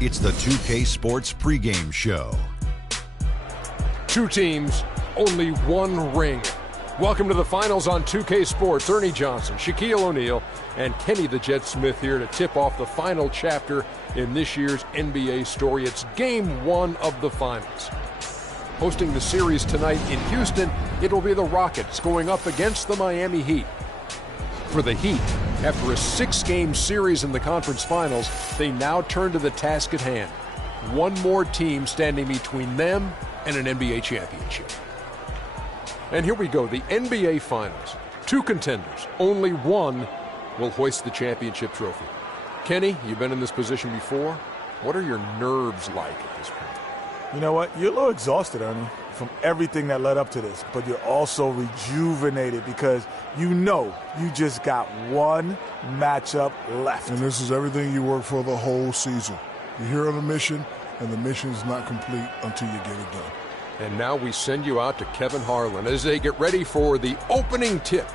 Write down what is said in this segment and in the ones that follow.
It's the 2K Sports pregame show. Two teams, only one ring. Welcome to the finals on 2K Sports. Ernie Johnson, Shaquille O'Neal, and Kenny the Jet Smith here to tip off the final chapter in this year's NBA story. It's game one of the finals. Hosting the series tonight in Houston, it'll be the Rockets going up against the Miami Heat. For the Heat, after a six-game series in the conference finals, they now turn to the task at hand. One more team standing between them and an NBA championship. And here we go, the NBA Finals. Two contenders, only one will hoist the championship trophy. Kenny, you've been in this position before. What are your nerves like at this point? You know what? You're a little exhausted, Ernie, from everything that led up to this, but you're also rejuvenated because you know you just got one matchup left. And this is everything you work for the whole season. You're here on a mission, and the mission is not complete until you get it done. And now we send you out to Kevin Harlan as they get ready for the opening tip.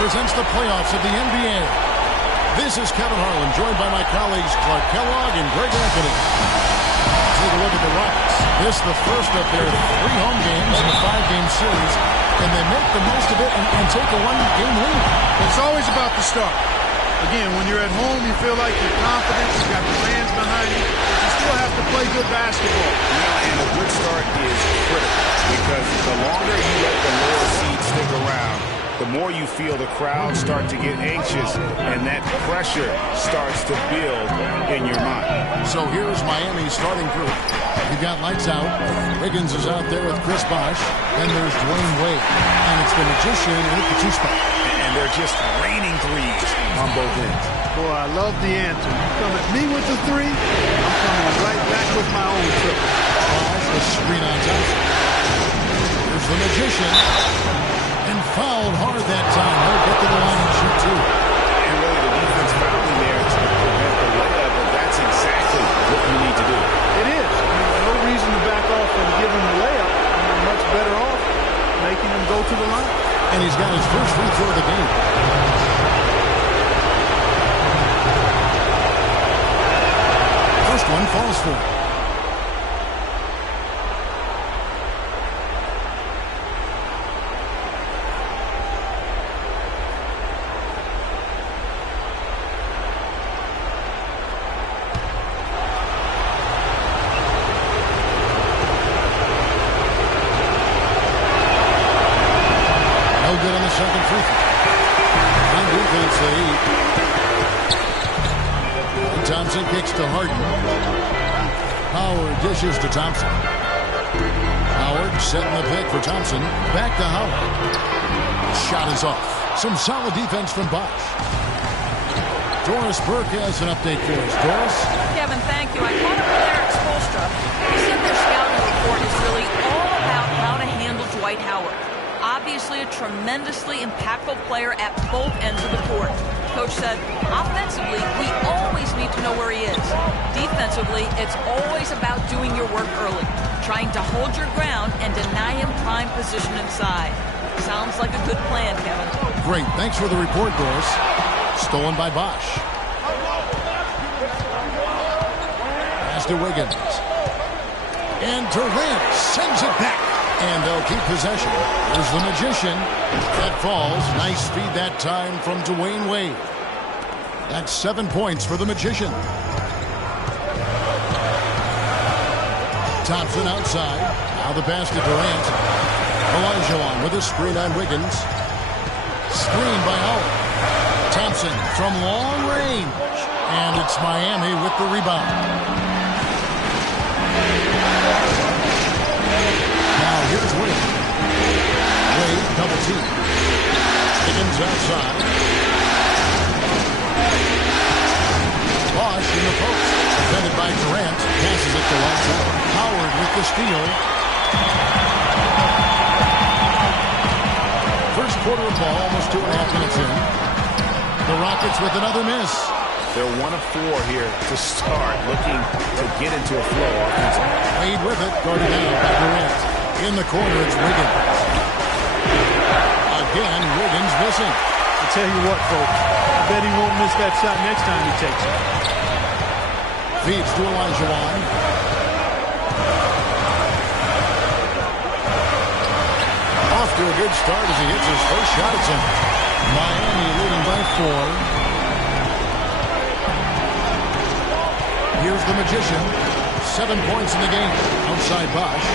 Presents the playoffs of the NBA. This is Kevin Harlan, joined by my colleagues Clark Kellogg and Greg Anthony. Take a look at the Rockets. This is the first of their 3 home games in a 5-game series, and they make the most of it and take a 1-game lead. It's always about the start. Again, when you're at home, you feel like you're confident, you got the fans behind you, but you still have to play good basketball. And a good start is critical because the longer you let the lower seeds stick around, the more you feel the crowd start to get anxious, and that pressure starts to build in your mind. So here's Miami's starting group. You've got lights out. Wiggins is out there with Chris Bosh. Then there's Dwayne Wade. And it's the Magician at the 2 spot. And they're just raining threes on both ends. Boy, I love the answer. You come at me with the 3, I'm coming right back with my own triple. Bosh, the screen on top. Here's the Magician. And fouled hard that time. He'll get to the line and shoot 2. And really, for him. Good on the second free throw. On defense, Thompson kicks to Harden. Howard dishes to Thompson. Howard setting the pick for Thompson. Back to Howard. Shot is off. Some solid defense from Bosch. Doris Burke has an update for us. Doris? Kevin, thank you. I caught up with Eric Spoelstra. He said their scouting report is really all about how to handle Dwight Howard. Obviously a tremendously impactful player at both ends of the court. Coach said, offensively, we always need to know where he is. Defensively, it's always about doing your work early, trying to hold your ground and deny him prime position inside. Sounds like a good plan, Kevin. Great. Thanks for the report, Doris. Stolen by Bosch. Pass to Wiggins. And Durant sends it back. And they'll keep possession. There's the Magician. That falls. Nice feed that time from Dwayne Wade. That's 7 points for the Magician. Thompson outside. Now the pass to Durant. Olajuwon with a screen on Wiggins. Screen by Howard. Thompson from long range. And it's Miami with the rebound. Here's Wade. Wade, double team. Wiggins outside. Bosch in the post. Defended by Durant. Passes it to Whiteside. Howard with the steal. First quarter of ball, almost 2.5 minutes in. The Rockets with another miss. They're 1 of 4 here to start, looking to get into a flow offensively. Wade with it, guarded down by Durant. In the corner, it's Wiggins. Again, Wiggins missing. I tell you what, folks, I bet he won't miss that shot next time he takes it. Feeds to Olajuwon. Off to a good start as he hits his first shot at him. Miami leading by 4. Here's the Magician. 7 points in the game. Outside Bosch.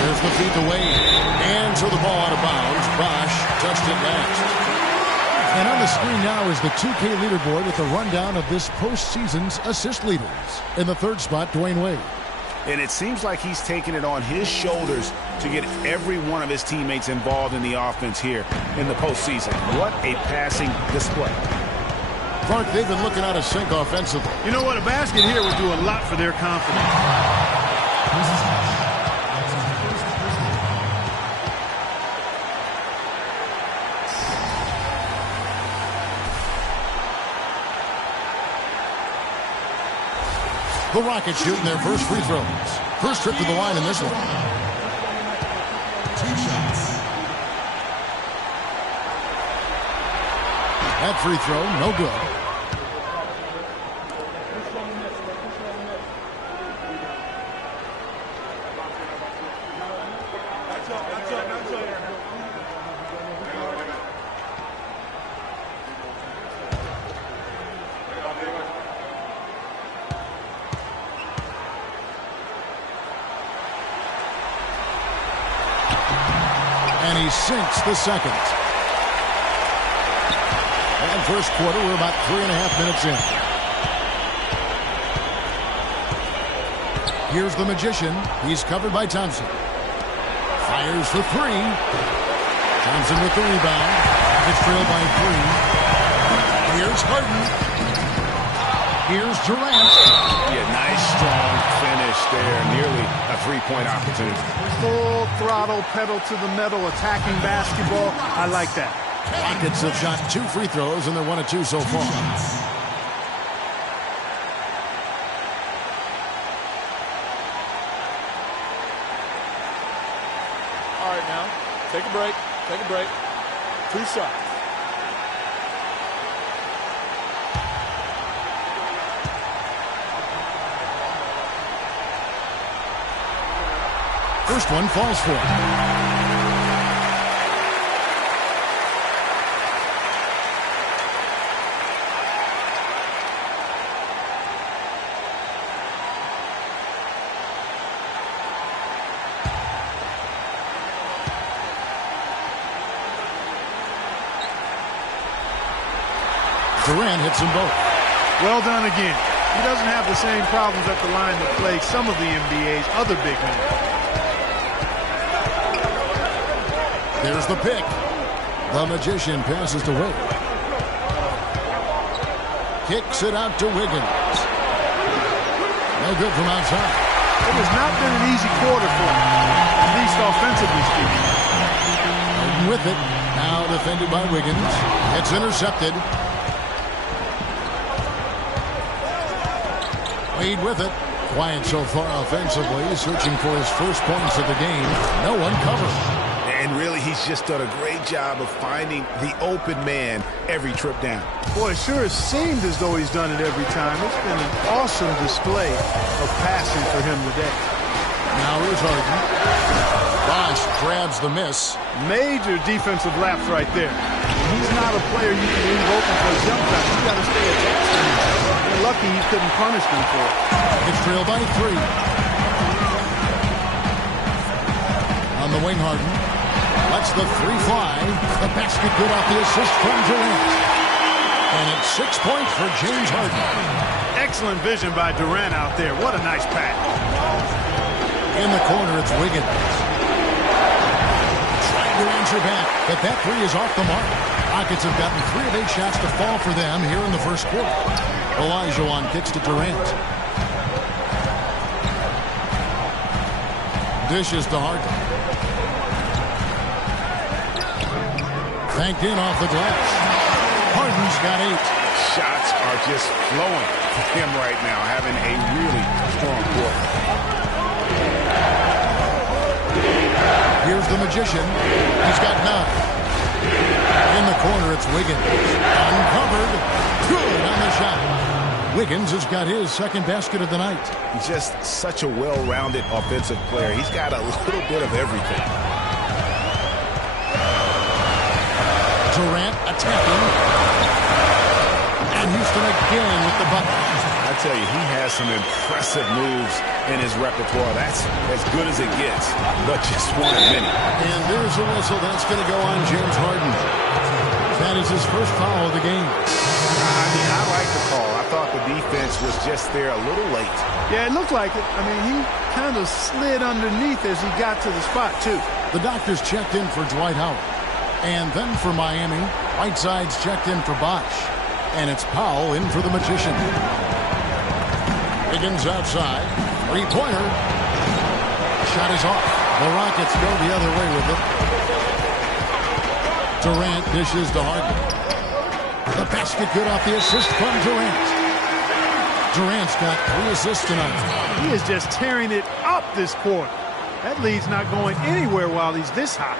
There's the feed to Wade. And so the ball out of bounds. Bosch touched it last. And on the screen now is the 2K leaderboard with the rundown of this postseason's assist leaders. In the third spot, Dwayne Wade. And it seems like he's taking it on his shoulders to get every one of his teammates involved in the offense here in the postseason. What a passing display. Clark, they've been looking out of sync offensively. You know what? A basket here would do a lot for their confidence. The Rockets shooting their first free throws. First trip to the line in this one. 2 shots. That free throw, no good. And he sinks the second. And first quarter, we're about 3.5 minutes in. Here's the Magician. He's covered by Thompson. Fires for 3. Thompson with the rebound. It's trailed by 3. Here's Harden. Here's Durant. Yeah, nice, strong finish there. Nearly a 3-point opportunity. Full throttle, pedal to the metal, attacking basketball. I like that. Rockets have shot 2 free throws, and they're 1 of 2 so far. All right, now, take a break. Take a break. 2 shots. First one falls for him. Durant hits them both. Well done again. He doesn't have the same problems at the line that plague some of the NBA's other big men. There's the pick. The Magician passes to Wade. Kicks it out to Wiggins. No good from outside. It has not been an easy quarter for him, at least offensively speaking. Harden with it. Now defended by Wiggins. It's intercepted. Wade with it. Quiet so far offensively, searching for his first points of the game. No one covered. And really, he's just done a great job of finding the open man every trip down. Boy, it sure has seemed as though he's done it every time. It's been an awesome display of passing for him today. Now here's Harden. Bosh grabs the miss. Major defensive lapse right there. He's not a player you can leave open for a jump shot. You got to stay attached to him. You're lucky he couldn't punish them for it. It's trailed by 3. On the wing, Harden lets the 3 fly. The basket good off the assist from Durant. And it's 6 points for James Harden. Excellent vision by Durant out there. What a nice pass. In the corner, it's Wiggins. Trying to answer back, but that 3 is off the mark. Rockets have gotten 3 of 8 shots to fall for them here in the first quarter. Olajuwon kicks to Durant. Dishes to Harden. Banked in off the glass. Harden's got 8. Shots are just flowing for him right now, having a really strong quarter. Here's the Magician. He's got 9. In the corner, it's Wiggins. Uncovered. Good on the shot. Wiggins has got his second basket of the night. He's just such a well-rounded offensive player. He's got a little bit of everything. Durant attacking. And Houston again with the bucket. I tell you, he has some impressive moves in his repertoire. That's as good as it gets, but just one of many. And there's a whistle. That's going to go on James Harden. That is his first foul of the game. I mean, I like the call. I thought the defense was just there a little late. Yeah, it looked like it. I mean, he kind of slid underneath as he got to the spot, too. The doctors checked in for Dwight Howard. And then for Miami, Whiteside's checked in for Bosh. And it's Powell in for the Magician. Wiggins outside. 3-pointer. Shot is off. The Rockets go the other way with it. Durant dishes to Harden. The basket good off the assist from Durant. Durant's got 3 assists tonight. He is just tearing it up this quarter. That lead's not going anywhere while he's this hot.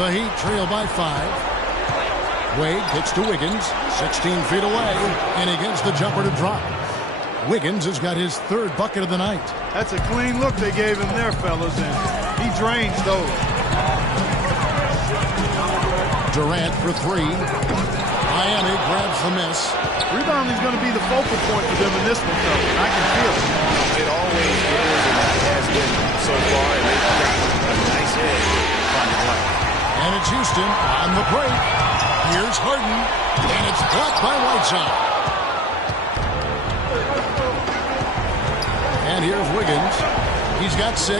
The Heat trail by 5. Wade kicks to Wiggins, 16 feet away, and he gets the jumper to drop. Wiggins has got his 3rd bucket of the night. That's a clean look they gave him there, fellas, and he drains those. Durant for 3. Miami grabs the miss. Rebounding is going to be the focal point for them in this one, though. I can feel it. It always is, and it has been so far, and they've got a nice edge finding life. And it's Houston on the break. Here's Harden, and it's blocked by Whiteside. And here's Wiggins. He's got 6.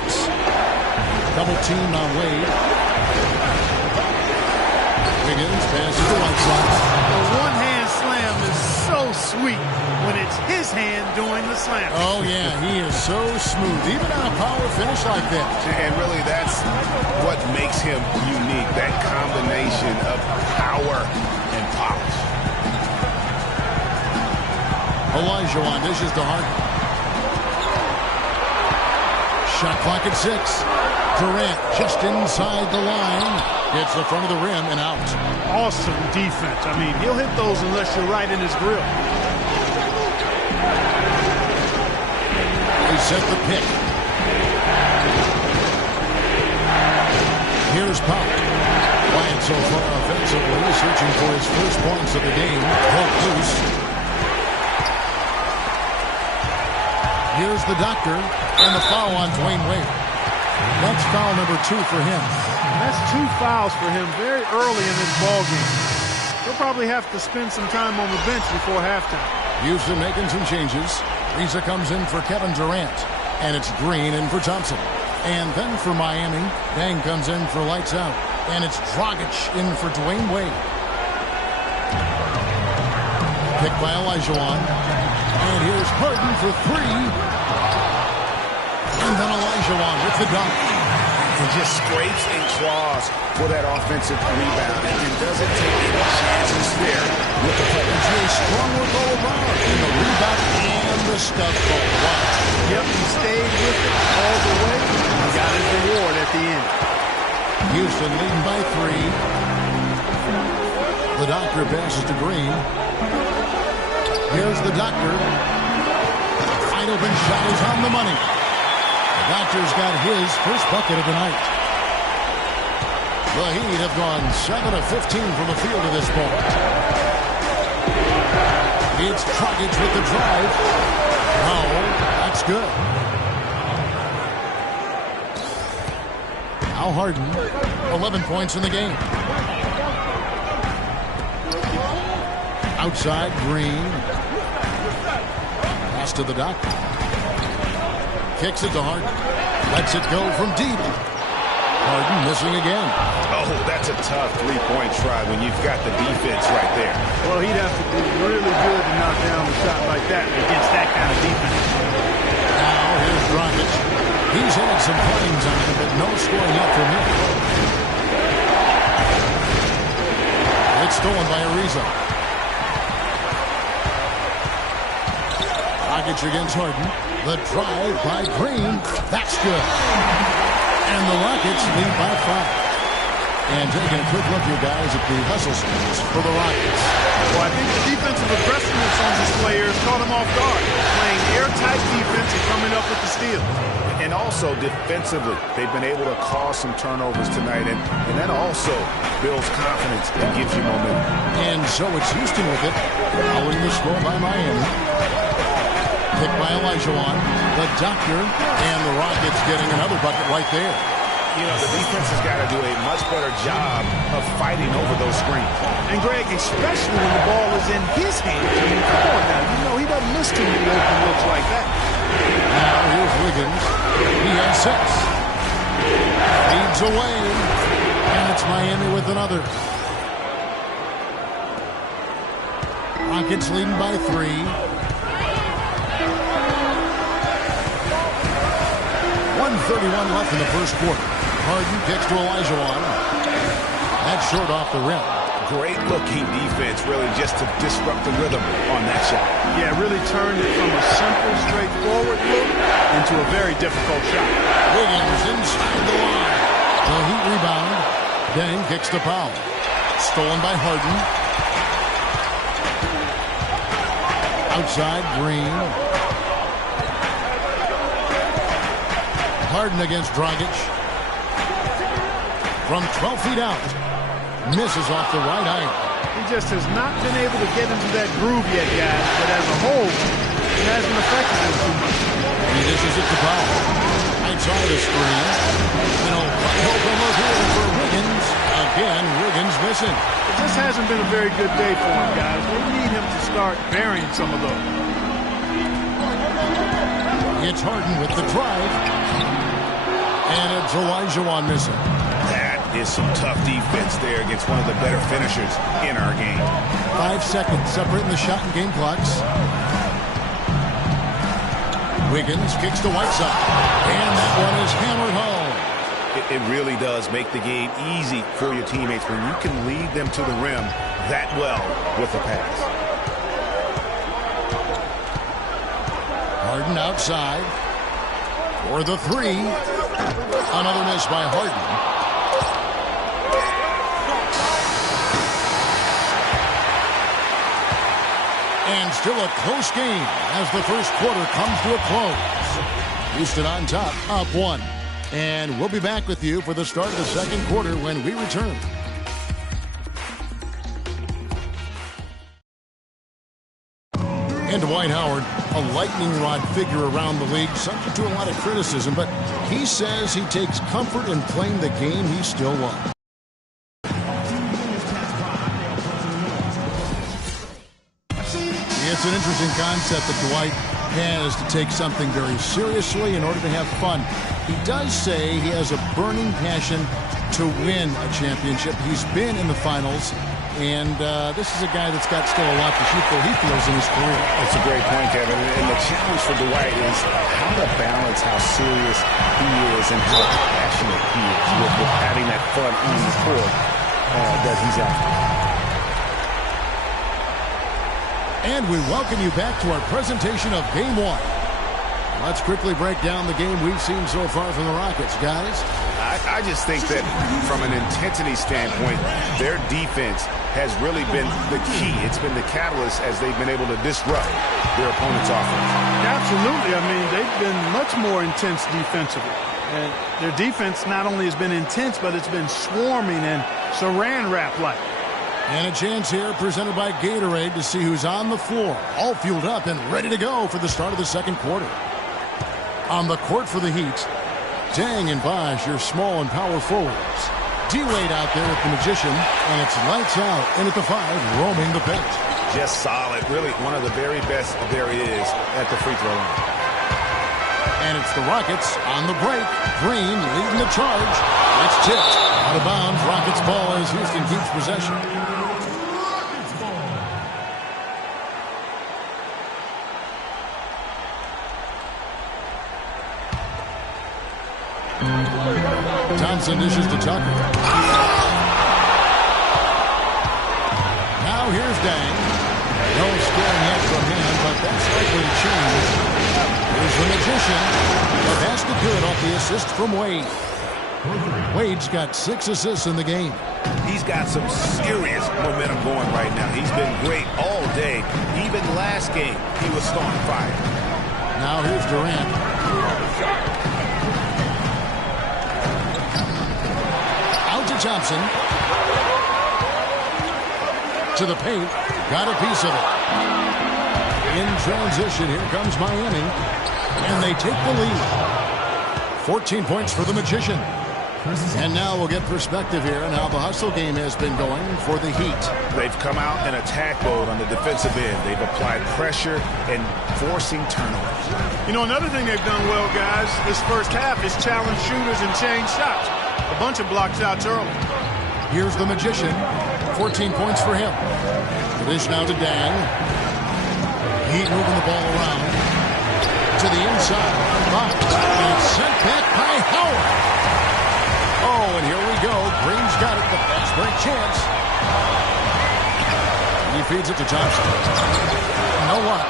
Double team on Wade. Wiggins passes to Whiteside. The one-hand slam is so sweet when it's his hand doing the slam. Oh, yeah, he is so smooth, even on a power finish like that. And really, that's what makes him unique, that combination of power and polish. Olajuwon dishes to Harden. Shot clock at 6. Durant just inside the line. Hits the front of the rim and out. Awesome defense. I mean, he'll hit those unless you're right in his grill. They set the pick. Here's Pop. Quiet so far offensively, searching for his first points of the game. Broke loose. Here's the doctor, and the foul on Dwayne Wade. That's foul number 2 for him. That's 2 fouls for him very early in this ballgame. He'll probably have to spend some time on the bench before halftime. Houston making some changes. Risa comes in for Kevin Durant, and it's Green in for Thompson. And then for Miami, Bang comes in for Lights Out, and it's Dragic in for Dwayne Wade. Picked by Olajuwon, and here's Harden for 3. And then Olajuwon with the dunk. He just scrapes and claws for that offensive rebound and doesn't take any chances there with the play. A strong work all around in the rebound and the stuff ball. Wow. Yep, he stayed with it all the way and got his reward at the end. Houston leading by 3. The doctor passes to Green. Here's the doctor. Wide open shot is on the money. The doctor's got his first bucket of the night. The Heat have gone 7 of 15 from the field at this point. It's Dragic with the drive. Oh, that's good. Now Harden, 11 points in the game. Outside, Green. Pass to the doctor. Kicks it to Harden. Lets it go from deep. Harden missing again. Oh, that's a tough three-point try when you've got the defense right there. Well, he'd have to be really good to knock down a shot like that against that kind of defense. Now here's Dragic. He's had some claims on him, but no scoring yet from him. It's stolen by Ariza. Dragic against Harden. The drive by Green. That's good. And the Rockets lead by 5. And taking a quick look here, guys, at the hustle stats for the Rockets. Well, I think the defensive aggressiveness on display here has caught him off guard. Playing airtight defense and coming up with the steal. And also defensively, they've been able to cause some turnovers tonight. And that also builds confidence and gives you momentum. And so it's Houston with it. Following the score by Miami. Picked by Olajuwon, the doctor, and the Rockets getting another bucket right there. You know, the defense has got to do a much better job of fighting over those screens. And, Greg, especially when the ball is in his hands. I mean, come on now. You know, he doesn't miss too many open looks like that. Now here's Wiggins. He has 6. Leads away. And it's Miami with another. Rockets leading by 3. 1:31 left in the first quarter. Harden kicks to Olajuwon. That's short off the rim. Great looking defense, really, just to disrupt the rhythm on that shot. Yeah, really turned it from a simple, straightforward look into a very difficult shot. Wiggins inside the line. The Heat rebound. Deng kicks to Powell. Stolen by Harden. Outside, Green. Harden against Dragic. From 12 feet out. Misses off the right iron. He just has not been able to get into that groove yet, guys. But as a whole, it hasn't affected him too much. And he dishes it to Powell. Outside the screen. And open look here for Wiggins. Again, Wiggins missing. It just hasn't been a very good day for him, guys. They need him to start burying some of those. It's Harden with the drive. And it's Olajuwon missing. That is some tough defense there against one of the better finishers in our game. 5 seconds separating the shot and game clocks. Wiggins kicks to Whiteside. And that one is hammered home. It really does make the game easy for your teammates when you can lead them to the rim that well with a pass. Harden outside for the three. Another miss by Harden. And still a close game as the first quarter comes to a close. Houston on top, up 1. And we'll be back with you for the start of the second quarter when we return. And Dwight Howard, a lightning rod figure around the league, subject to a lot of criticism, but he says he takes comfort in playing the game he still loves. It's an interesting concept that Dwight has to take something very seriously in order to have fun. He does say he has a burning passion to win a championship. He's been in the finals, and this is a guy that's got still a lot to shoot for, he feels, in his career. That's a great point, Kevin. And the challenge for Dwight is how to balance how serious he is and how passionate he is with having that fun on the court that he's after. And we welcome you back to our presentation of Game 1. Let's quickly break down the game we've seen so far from the Rockets, guys. I just think that from an intensity standpoint, their defense has really been the key. It's been the catalyst as they've been able to disrupt their opponent's offense. Absolutely. I mean, they've been much more intense defensively. And their defense not only has been intense, but it's been swarming and saran wrap-like. And a chance here presented by Gatorade to see who's on the floor, all fueled up and ready to go for the start of the second quarter. On the court for the Heat, Dang and Bosh, your small and power forwards. D-Wade out there with the Magician, and it's lights out in at the 5, roaming the bench. Just solid, really one of the very best there is at the free throw line. And it's the Rockets on the break. Green leading the charge. It's tipped out of bounds. Rockets ball as Houston keeps possession. Thompson dishes to Tucker. Now here's Dang. No scoring yet from him, but that's likely to change. Here's the Magician. The basket good off the assist from Wade. Wade's got 6 assists in the game. He's got some serious momentum going right now. He's been great all day. Even last game, he was starting fire. Now here's Durant. Out to Thompson. To the paint. Got a piece of it. In transition, here comes Miami. And they take the lead. 14 points for the Magician. And now we'll get perspective here on how the hustle game has been going for the Heat. They've come out in attack mode on the defensive end. They've applied pressure and forcing turnovers. You know, another thing they've done well, guys, this first half is challenge shooters and change shots. A bunch of block shots early. Here's the Magician. 14 points for him. The dish now to Dang. Heat moving the ball around. To the inside. And sent back by Howard. Oh, and here we go. Green's got it, the fast break chance. He feeds it to Thompson. No luck.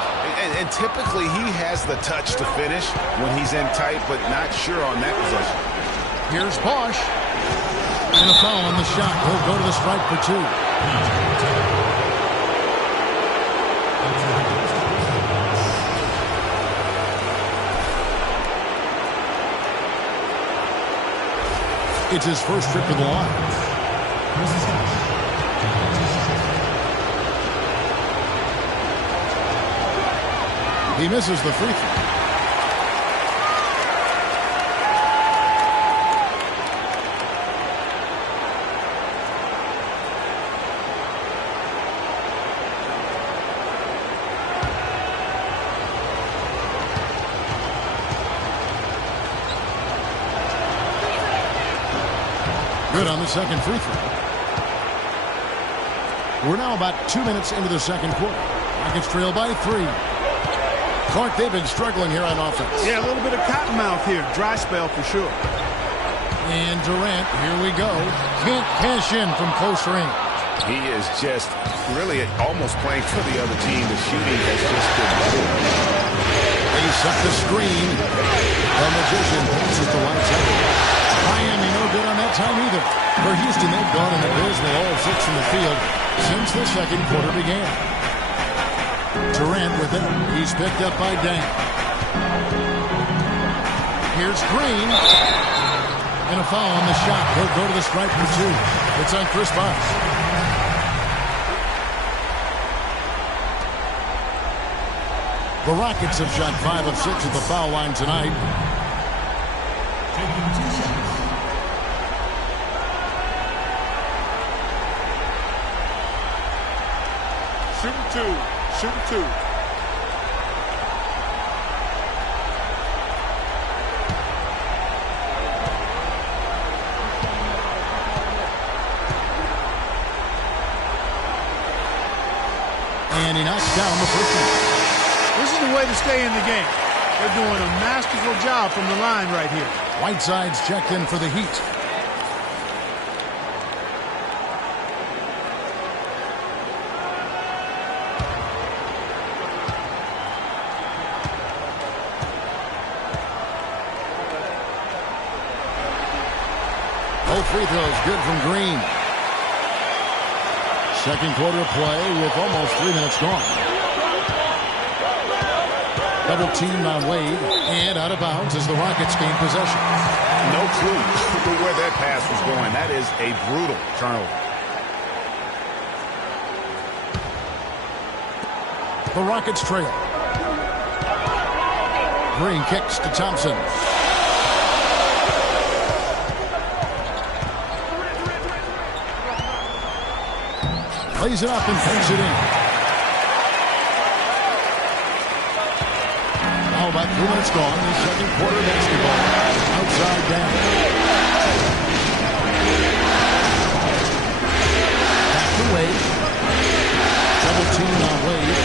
And typically he has the touch to finish when he's in tight, but not sure on that possession. Here's Bosh. And a foul on the shot. He'll go to the strike for 2. It's his first trip to the line. He misses the free throw. Good on the second free throw. We're now about 2 minutes into the second quarter. Rockets trail by 3. Clark, they've been struggling here on offense. Yeah, a little bit of cottonmouth here. Dry spell for sure. And Durant, here we go. Can't cash in from close range. He is just really almost playing for the other team. The shooting has just been better. They set the screen. The Magician passes the lights out. Miami no good on that time either. For Houston, they've gone in abysmal all 6 in the field since the second quarter began. Durant with it. He's picked up by Dang. Here's Green. And a foul on the shot. He'll go to the stripe for 2. It's on Chris Bosh. The Rockets have shot 5 of 6 at the foul line tonight. Shooting 2. Shooting 2. And he knocks down the first one. This is the way to stay in the game. They're doing a masterful job from the line right here. Whiteside's checked in for the Heat. Both free throws good from Green. Second quarter play with almost 3 minutes gone. Double team on Wade, and out of bounds as the Rockets gain possession. No clue where that pass was going. That is a brutal turnover. The Rockets trail. Green kicks to Thompson. Plays it up and takes it in. Now about 3 minutes gone. The second quarter basketball. Outside down. Back to Wade. Double team on Wade.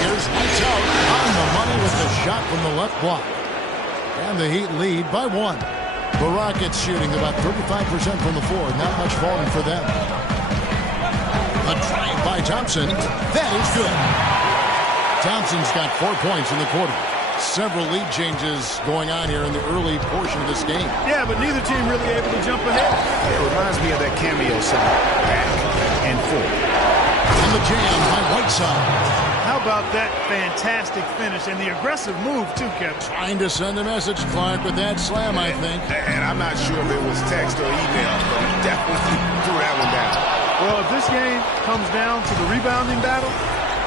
Here's lights out. On the money with the shot from the left block. And the Heat lead by 1. The Rockets shooting about 35% from the floor. Not much falling for them. A drive by Thompson. That is good. Thompson's got 4 points in the quarter. Several lead changes going on here in the early portion of this game. Yeah, but neither team really able to jump ahead. It reminds me of that cameo song, Back and Forth. And the jam by Whiteside. How about that fantastic finish and the aggressive move, too, Kevin? Trying to send a message, Clark, with that slam, I think. And I'm not sure if it was text or email, but he definitely threw that one down. Well, if this game comes down to the rebounding battle,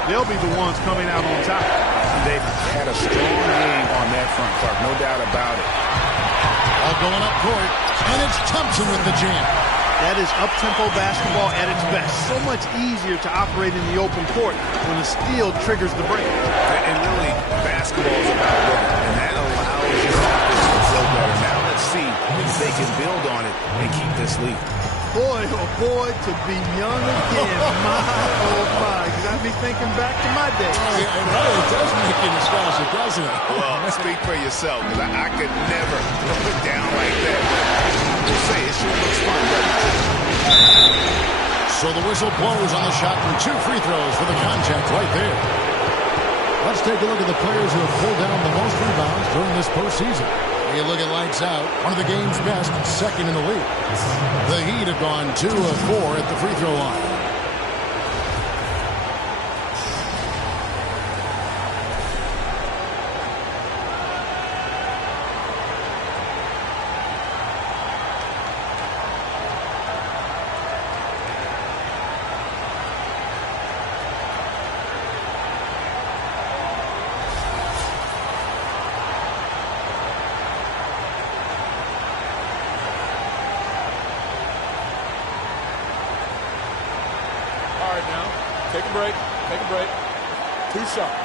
they'll be the ones coming out on top. They've had a strong game on that front, Clark, no doubt about it. All going up court, and it's Thompson with the jam. That is up-tempo basketball at its best. So much easier to operate in the open court when the steal triggers the break. And really, basketball is about rhythm, and that allows your offense to flow better. Now let's see if they can build on it and keep this lead. Boy, oh boy, to be young again. My, oh my. Because I'd be thinking back to my day. It really does make you nostalgic, doesn't it? Well, speak for yourself, because I could never throw it down like that. But we'll say it sure looks fun, doesn't it? So the whistle blows on the shot from 2 free throws for the contact right there. Let's take a look at the players who have pulled down the most rebounds during this postseason. You look at lights out, one of the game's best, second in the league. The Heat have gone 2 of 4 at the free throw line. Take a break. Take a break. 2 shots.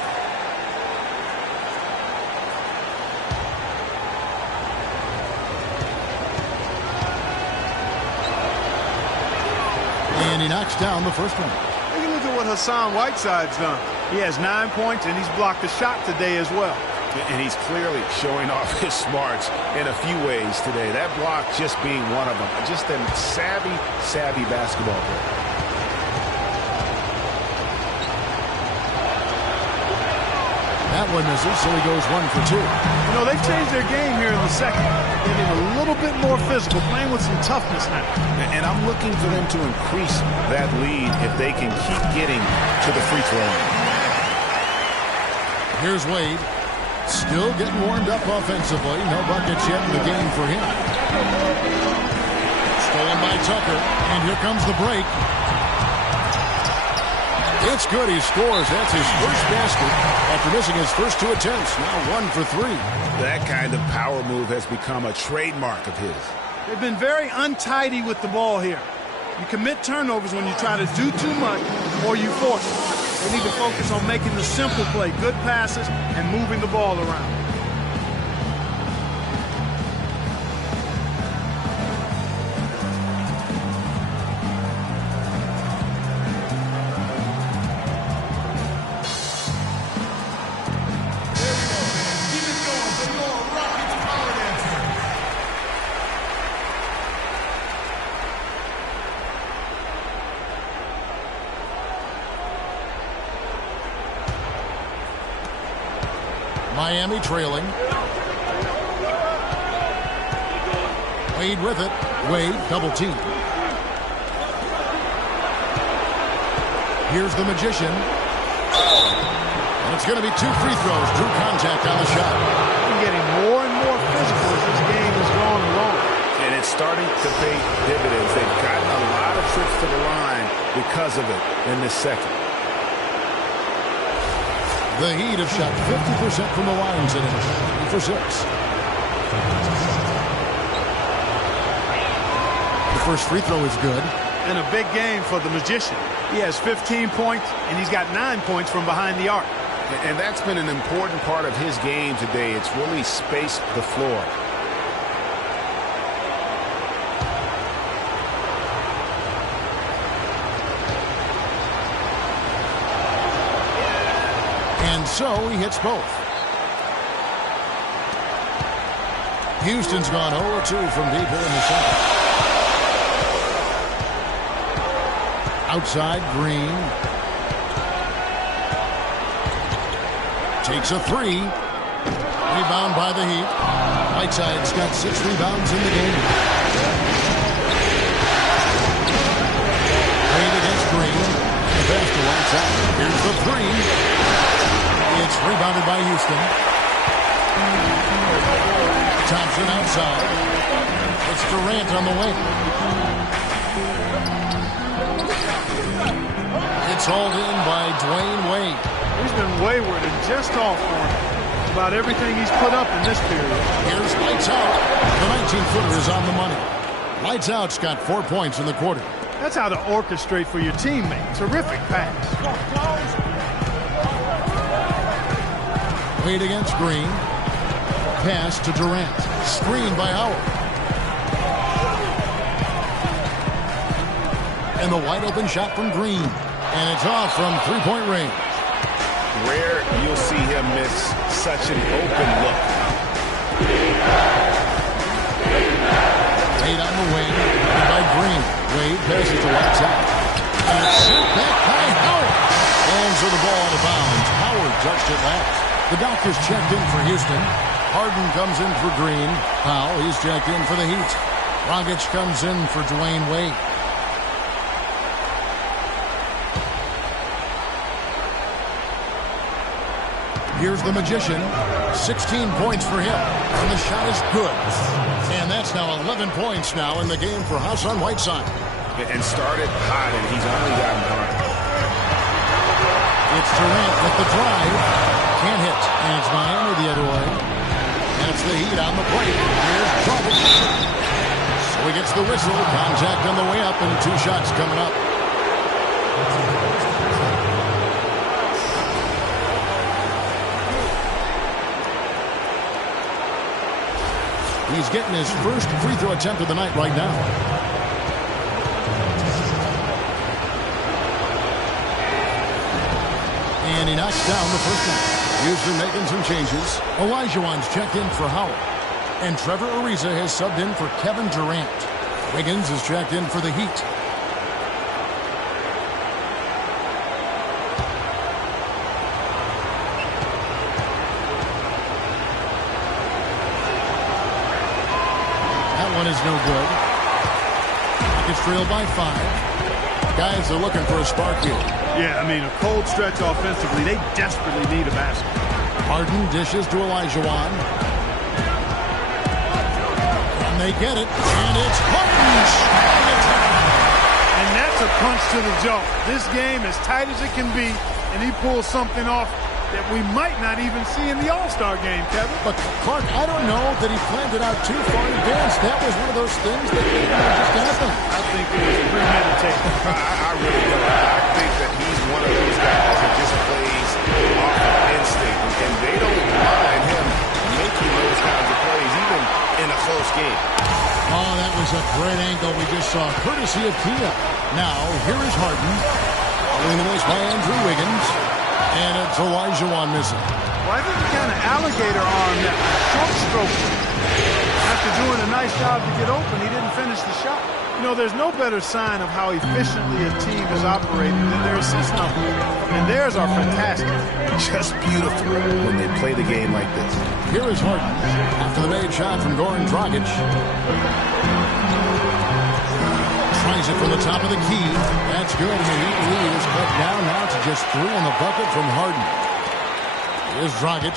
And he knocks down the first one. Take a look at what Hassan Whiteside's done. He has 9 points, and he's blocked a shot today as well. And he's clearly showing off his smarts in a few ways today. That block just being one of them. Just a savvy basketball player. That one misses, so he goes 1 for 2. You know, they've changed their game here in the second. Getting a little bit more physical, playing with some toughness now. And I'm looking for them to increase that lead if they can keep getting to the free throw line. Here's Wade. Still getting warmed up offensively. No buckets yet in the game for him. Stolen by Tucker. And here comes the break. It's good. He scores. That's his first basket after missing his first 2 attempts. Now 1 for 3. That kind of power move has become a trademark of his. They've been very untidy with the ball here. You commit turnovers when you try to do too much or you force it. They need to focus on making the simple play, good passes, and moving the ball around. Miami trailing. Wade with it. Wade double team. Here's the Magician. And it's going to be 2 free throws. Drew contact on the shot. They're getting more and more physical as this game has gone along. And it's starting to pay dividends. They've gotten a lot of trips to the line because of it in this second. The Heat have shot 50% from the line today. 3 for 6. The first free throw is good. And a big game for the Magician. He has 15 points, and he's got 9 points from behind the arc. And that's been an important part of his game today. It's really spaced the floor. And so he hits both. Houston's gone 0-2 from deep here in the second. Outside, Green. Takes a 3. Rebound by the Heat. Whiteside's got 6 rebounds in the game. Wade against Green. The pass to Whiteside. Here's the 3. It's rebounded by Houston. Thompson outside. It's Durant on the wing. It's hauled in by Dwayne Wade. He's been wayward and just off for him. About everything he's put up in this period. Here's Lights Out. The 19-footer is on the money. Lights Out's got 4 points in the quarter. That's how to orchestrate for your teammate. Terrific pass. Wade against Green. Pass to Durant. Screen by Howard. And the wide open shot from Green. And it's off from 3-point range. Rare you'll see him miss such an open look. Wade on the wing. By Green. Wade passes to Lights Out. And it's sent back by Howard. Hands of the ball out of bounds. Howard touched it last. The doctors checked in for Houston. Harden comes in for Green. Powell, he's checked in for the Heat. Dragic comes in for Dwayne Wade. Here's the Magician. 16 points for him. And the shot is good. And that's now 11 points now in the game for Hassan Whiteside. And started hot, and he's only gotten hot. It's Durant with the drive. Can't hit. And it's Miami the other way. That's the Heat on the break. Here's Dragic. So he gets the whistle. Contact on the way up, and 2 shots coming up. He's getting his first free throw attempt of the night right now. And he knocks down the first one. Houston making some changes. Olajuwon's checked in for Howard. And Trevor Ariza has subbed in for Kevin Durant. Wiggins is checked in for the Heat. That one is no good. It's trailed by 5. Guys are looking for a spark here. Yeah, I mean, a cold stretch offensively. They desperately need a basket. Harden dishes to Olajuwon. And they get it. And it's Harden. And that's a punch to the jaw. This game as tight as it can be, and he pulls something off that we might not even see in the All-Star game, Kevin. But, Clark, I don't know that he planned it out too far in advance. That was one of those things that just happened. I think it was premeditated. I really don't. I think that he's one of those guys that just plays off of instinct, and they don't mind him making those kinds of plays, even in a close game. Oh, that was a great angle we just saw, courtesy of Kia. Now, here is Harden. Following the miss by Andrew Wiggins. And it's Olajuwon missing. Well, I think he kind of alligator arm that short stroke. After doing a nice job to get open, he didn't finish the shot. You know, there's no better sign of how efficiently a team is operating than their assist number. And theirs are fantastic. Just beautiful when they play the game like this. Here is Harden after the made shot from Goran Dragic. Tries it from the top of the key. That's good, and the Heat lead is cut down now to just 3 on the bucket from Harden. Here's Dragic.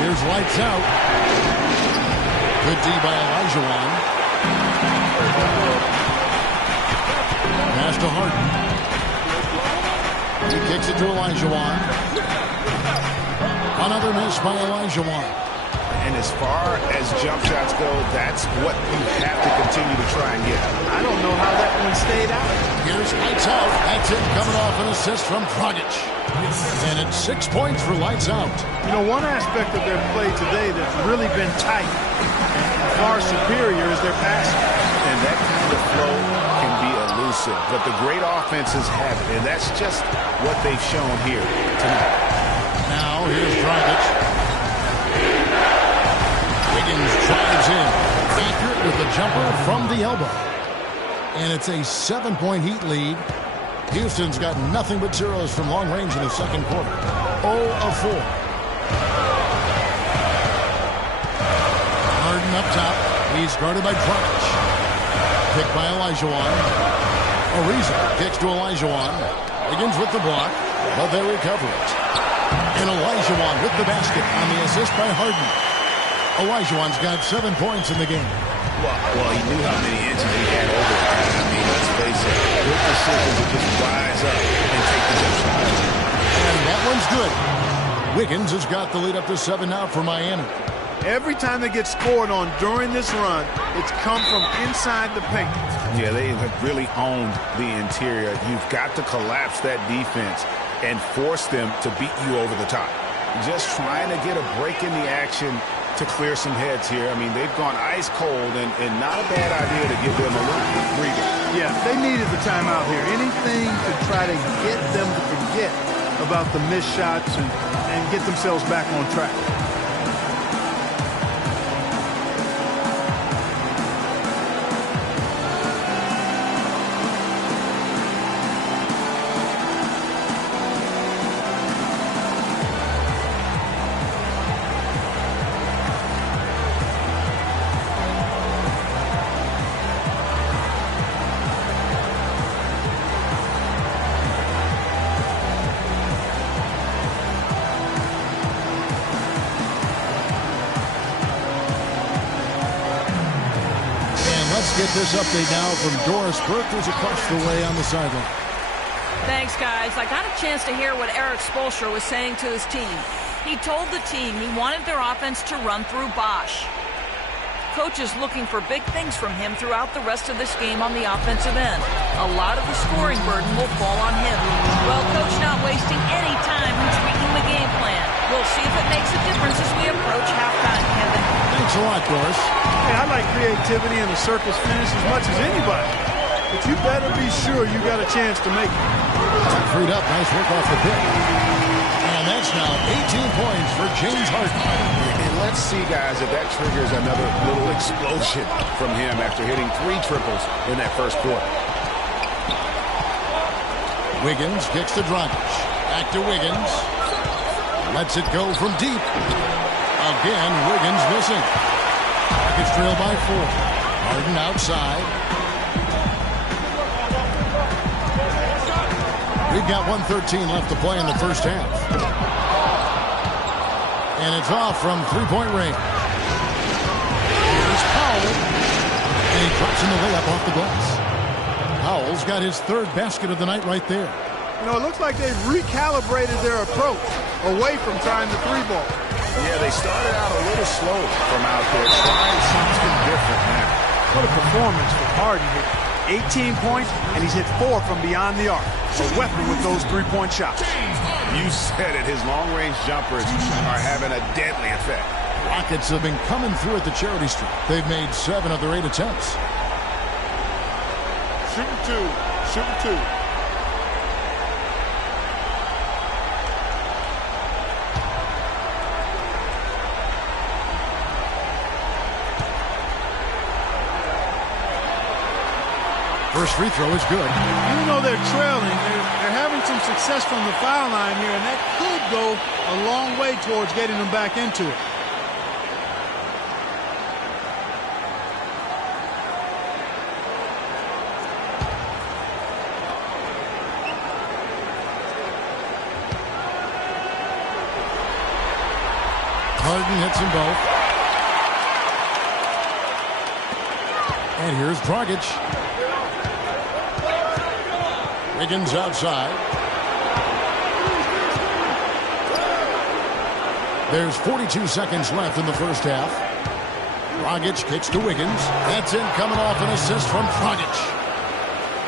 Here's lights out. Good D by Olajuwon. Pass to Harden. He kicks it to Olajuwon. Another miss by Olajuwon. And as far as jump shots go, that's what you have to continue to try and get. I don't know how that one stayed out. Here's lights out. That's it, coming off an assist from Dragic. And it's 6 points for lights out. You know, one aspect of their play today that's really been tight and far superior is their passing. And that kind of flow can be elusive. But the great offenses have it, and that's just what they've shown here tonight. Now, here's Dragic. Wiggins drives in. Accurate with the jumper from the elbow. And it's a 7-point Heat lead. Houston's got nothing but zeros from long range in the second quarter. 0 of 4. Harden up top. He's guarded by Dragic. Picked by Olajuwon. Ariza kicks to Olajuwon. Wiggins with the block, but they recover it. And Olajuwon with the basket on the assist by Harden. Olajuwon's got 7 points in the game. Well, he knew how many inches he had over the time. I mean, let's face it. Good decision to just rise up and take the jump shot. And that one's good. Wiggins has got the lead up to 7 now for Miami. Every time they get scored on during this run, it's come from inside the paint. Yeah, they have really owned the interior. You've got to collapse that defense and force them to beat you over the top. Just trying to get a break in the action to clear some heads here. I mean, they've gone ice cold, and not a bad idea to give them a little breather. Yeah, they needed the timeout here. Anything to try to get them to forget about the missed shots and get themselves back on track. Get this update now from Doris Burke, who's across the way on the sideline. Thanks, guys. I got a chance to hear what Erik Spoelstra was saying to his team. He told the team he wanted their offense to run through Bosh. coach is looking for big things from him throughout the rest of this game on the offensive end. A lot of the scoring burden will fall on him. Well, coach not wasting any time in tweaking the game plan. We'll see if it makes a difference as we approach halftime, Kevin. Thanks a lot, Doris. Hey, I like creativity and the circus finish as much as anybody. But you better be sure you got a chance to make it. Freed up. Nice work off the pick. And that's now 18 points for James Harden. And let's see, guys, if that triggers another little explosion from him after hitting 3 triples in that first quarter. Wiggins kicks to Dragic. Back to Wiggins. Lets it go from deep. Again, Wiggins missing. Rockets trail by 4. Harden outside. We've got 1:13 left to play in the first half. And it's off from three-point range. Here's Powell. And he drops in the layup off the glass. Powell's got his 3rd basket of the night right there. You know, it looks like they've recalibrated their approach away from trying the 3-ball. Yeah, they started out a little slow from out there, trying something different now. What a performance for Harden here. 18 points, and he's hit 4 from beyond the arc. A weapon with those 3-point shots. You said it. His long-range jumpers are having a deadly effect. Rockets have been coming through at the charity stripe. They've made 7 of their 8 attempts. Shooting 2. Shooting 2. First free throw is good. Even though they're trailing, they're having some success from the foul line here, and that could go a long way towards getting them back into it. Harden hits them both. And here's Dragic. Wiggins outside. There's 42 seconds left in the first half. Dragic kicks to Wiggins. That's in, coming off an assist from Dragic.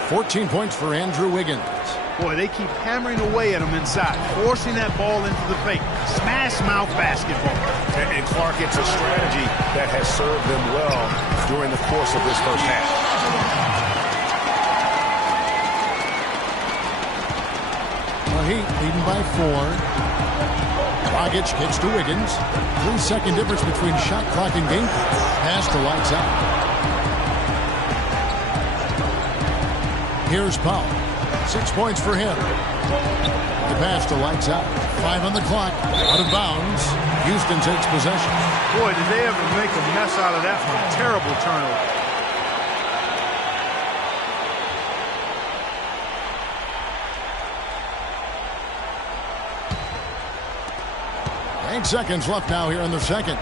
14 points for Andrew Wiggins. Boy, they keep hammering away at him inside, forcing that ball into the paint. Smash mouth basketball. And Clark, it's a strategy that has served them well during the course of this first half. Heat leading by 4. Dragic kicks to Wiggins. 3-second difference between shot clock and game clock. Pass to lights out. Here's Powell. 6 points for him. The pass to lights out. 5 on the clock. Out of bounds. Houston takes possession. Boy, did they ever make a mess out of that one. Terrible turnover. 8 seconds left now here in the second.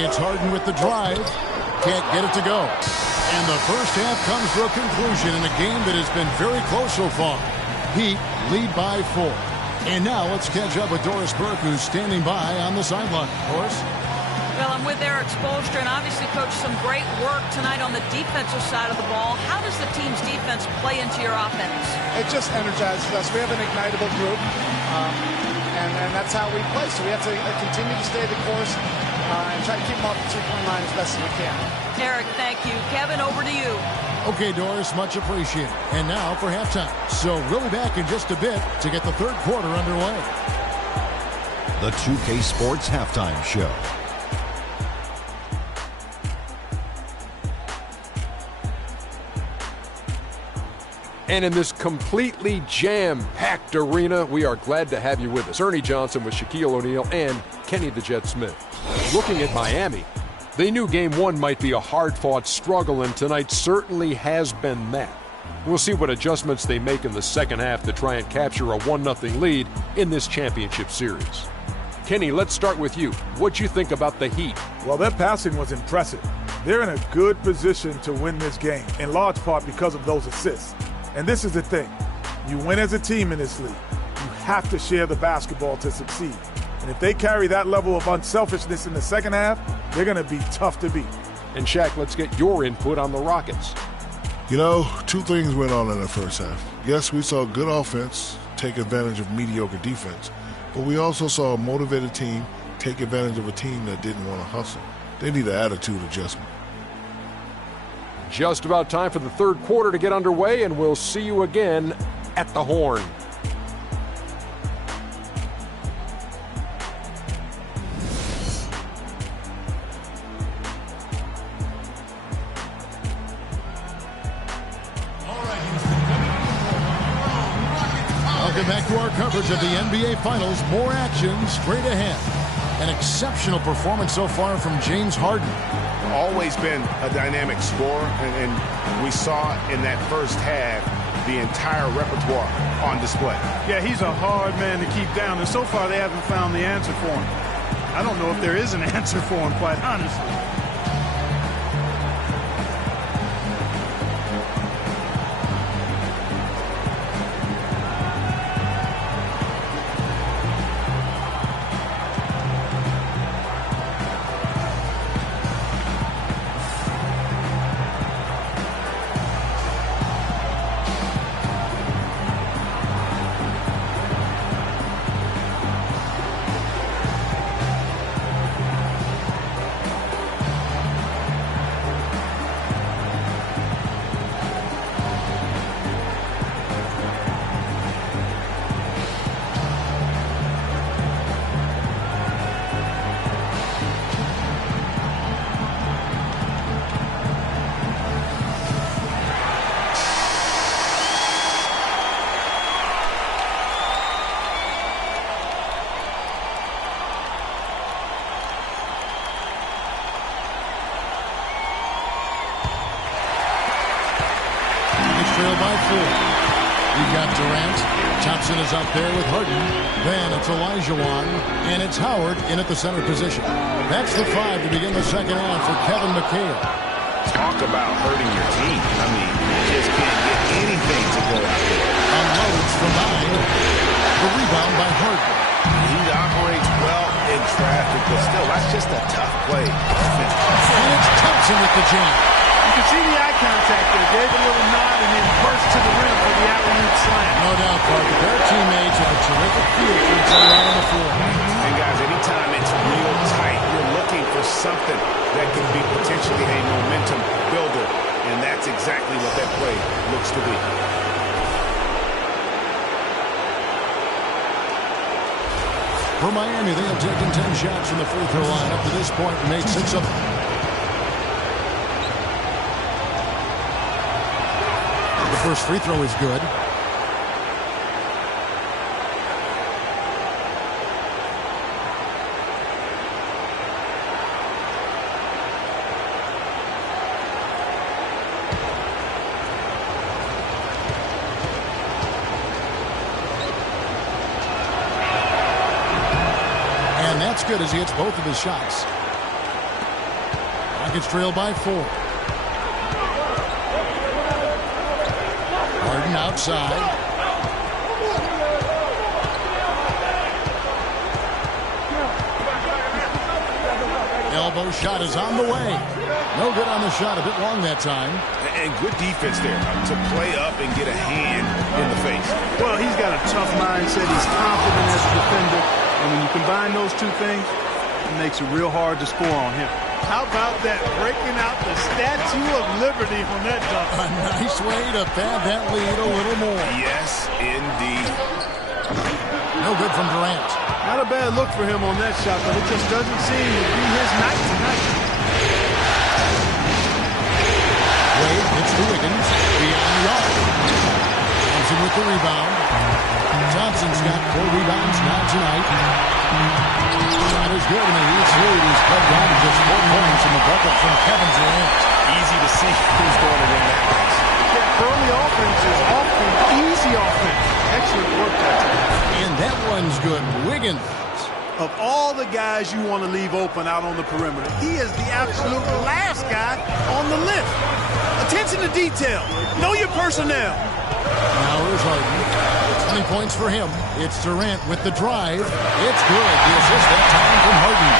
It's Harden with the drive. Can't get it to go. And the first half comes to a conclusion in a game that has been very close so far. Heat lead by 4. And now let's catch up with Doris Burke, who's standing by on the sideline. Doris? Well, I'm with Eric Spoelstra, and obviously, Coach, some great work tonight on the defensive side of the ball. How does the team's defense play into your offense? It just energizes us. We have an ignitable group, and that's how we play. So we have to continue to stay the course and try to keep them off the 2-point line as best as we can. Eric, thank you. Kevin, over to you. Okay, Doris, much appreciated. And now for halftime. So we'll be back in just a bit to get the third quarter underway. The 2K Sports Halftime Show. And in this completely jam-packed arena, we are glad to have you with us. Ernie Johnson with Shaquille O'Neal and Kenny the Jet Smith. Looking at Miami, they knew Game 1 might be a hard-fought struggle, and tonight certainly has been that. We'll see what adjustments they make in the second half to try and capture a 1-0 lead in this championship series. Kenny, let's start with you. What'd you think about the Heat? Well, their passing was impressive. They're in a good position to win this game, in large part because of those assists. And this is the thing. You win as a team in this league. You have to share the basketball to succeed. And if they carry that level of unselfishness in the second half, they're going to be tough to beat. And Shaq, let's get your input on the Rockets. You know, two things went on in the first half. Yes, we saw good offense take advantage of mediocre defense, but we also saw a motivated team take advantage of a team that didn't want to hustle. They need an attitude adjustment. Just about time for the third quarter to get underway, and we'll see you again at the Horn. Welcome back to our coverage of the NBA Finals. More action straight ahead. An exceptional performance so far from James Harden. Always been a dynamic scorer, and we saw in that first half the entire repertoire on display. Yeah, he's a hard man to keep down, and so far they haven't found the answer for him. I don't know if there is an answer for him, quite honestly. Trail by 4. You've got Durant. Thompson is up there with Harden. Then it's Olajuwon, and it's Howard in at the center position. That's the 5 to begin the second half for Kevin McHale. Talk about hurting your team. I mean, you just can't get anything to go out there. Unloads from 9. The rebound by Harden. He operates well in traffic, but still, that's just a tough play. And it's Thompson with the jam. You can see the eye contact there. Gave a little nod and then burst to the rim for the alley-oop slam. No doubt, Parker. Their teammates have a terrific feel for each other on the floor. And guys, anytime it's real tight, you're looking for something that can be potentially a momentum builder, and that's exactly what that play looks to be. For Miami, they have taken 10 shots from the free throw line up to this point and made 6 of them. The first free throw is good. And that's good as he hits both of his shots. Rockets trail by 4. Harden outside. Elbow shot is on the way. No good on the shot. A bit long that time. And good defense there to play up and get a hand in the face. Well, he's got a tough mindset. He's confident as a defender. And when you combine those two things, it makes it real hard to score on him. How about that, breaking out the Statue of Liberty on that dunk? A nice way to pad that lead a little more. Yes, indeed. No good from Durant. Not a bad look for him on that shot, but it just doesn't seem to be his night tonight. Wade hits to Wiggins. Beyond the arc. Thompson with the rebound. Thompson's got 4 rebounds now tonight. Shot is good, and the Heat's lead is cut down to just 4 points in the bucket from Kevin Durant. Easy to see who's going to win that race. Yeah, early offense is often easy offense. Excellent work that time. And that one's good. Wiggins. Of all the guys you want to leave open out on the perimeter, he is the absolute last guy on the list. Attention to detail. Know your personnel. Now here's Harden. 20 points for him. It's Durant with the drive. It's good. The assist that time from Harden.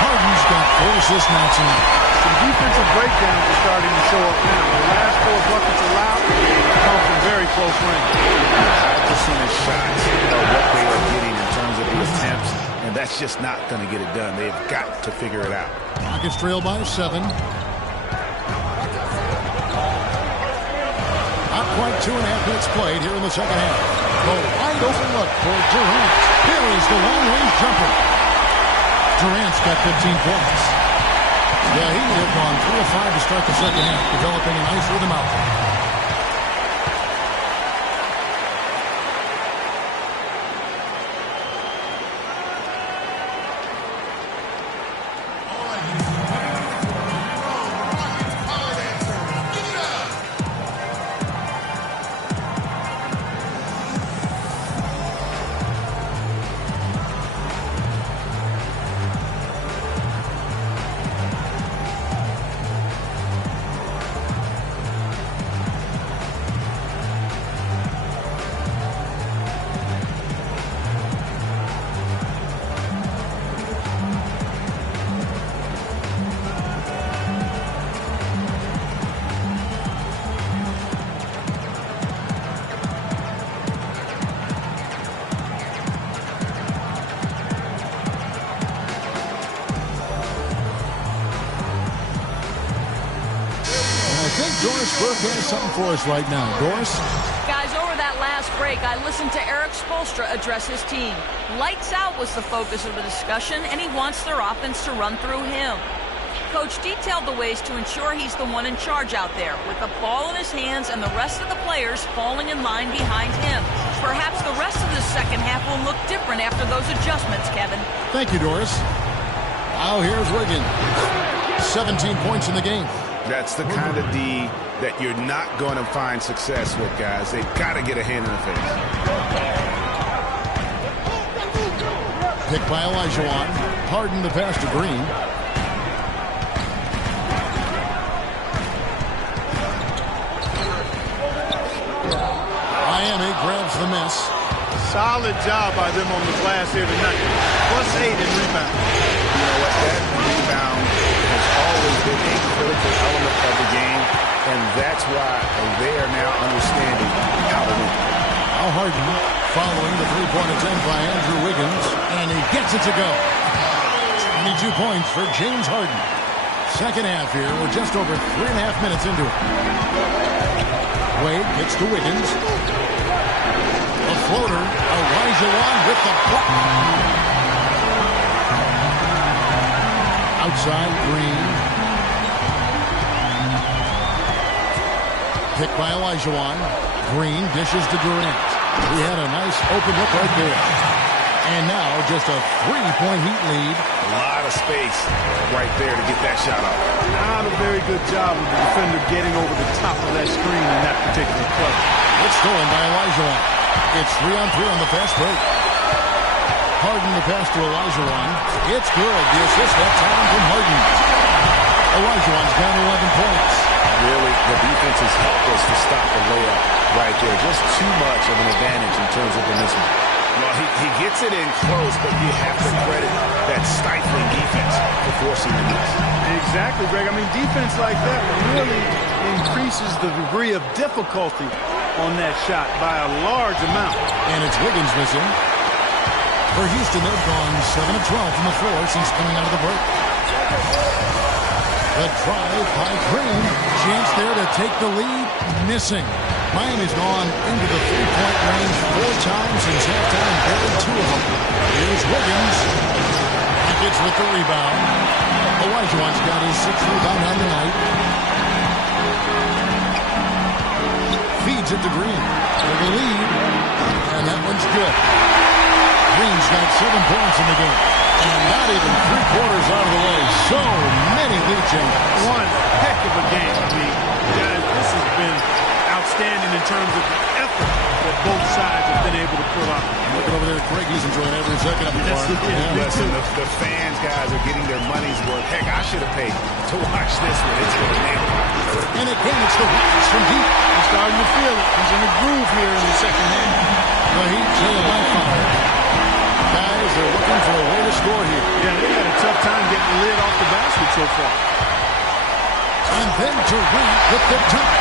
Harden's got 4 assists now tonight. Some defensive breakdowns are starting to show up now. The last 4 buckets allowed come from very close range. High percentage shots are what they are getting in terms of the attempts, and that's just not going to get it done. They've got to figure it out. Rockets trail by 7. Not quite 2.5 minutes played here in the second half. The wide open look for Durant. Here is the long-range jumper. Durant's got 15 points. Yeah, he had gone 3 of 5 to start the second half, developing a nice rhythm out there. Doris Burke has something for us right now. Doris? Guys, over that last break, I listened to Eric Spoelstra address his team. Lights out was the focus of the discussion, and he wants their offense to run through him. Coach detailed the ways to ensure he's the one in charge out there, with the ball in his hands and the rest of the players falling in line behind him. Perhaps the rest of the second half will look different after those adjustments, Kevin. Thank you, Doris. Now here's Wiggins. 17 points in the game. That's the kind of D that you're not going to find success with, guys. They've got to get a hand in the face. Picked by Olajuwon. Harden the pass to Green. Miami grabs the miss. Solid job by them on the glass here tonight. +8 in rebound. You know what? That rebound has always been a critical element of the game, and that's why they are now understanding how to win. Now Harden following the three-point attempt by Andrew Wiggins, and he gets it to go. 22 points for James Harden. Second half here. We're just over 3.5 minutes into it. Wade gets to Wiggins. A floater. Olajuwon with the block. Outside, Green. Picked by Olajuwon. Green dishes to Durant. He had a nice open look right there. And now just a 3-point Heat lead. A lot of space right there to get that shot off. Not a very good job of the defender getting over the top of that screen in that particular play. It's stolen by Olajuwon. It's 3-on-3 on the fast break. Harden the pass to Olajuwon. It's good. The assist that time from Harden. Olajuwon's down 11 points. Really, the defense has helped us to stop the layup right there. Just too much of an advantage in terms of the mismatch. Well, he gets it in close, but you have to credit that stifling defense for forcing the miss. Exactly, Greg. I mean, defense like that really increases the degree of difficulty on that shot by a large amount. And it's Wiggins missing. For Houston, they've gone 7 of 12 from the floor since coming out of the break. The drive by Green. Chance there to take the lead. Missing. Miami's gone into the three-point range 4 times since halftime. Barely 2 of them. Here's Wiggins. Rockets with the rebound. Olajuwon's got his 6th rebound on the night. Feeds it to Green for the lead. And that one's good. Green's got 7 points in the game. And not even 3/4 out of the way. So many lead changes. One heck of a game. I mean, guys, this has been outstanding in terms of the effort that both sides have been able to pull out. Looking over there, Craig, he's enjoying every second of it. Listen, the fans, guys, are getting their money's worth. Heck, I should have paid to watch this one. It's going to nail it. And again, it's the Rockets from deep. He's starting to feel it. He's in a groove here in the second half. The Heat trail by 5. Guys are looking for a way to score here. Yeah, they had a tough time getting the lid off the basket so far. And then Durant with the dunk.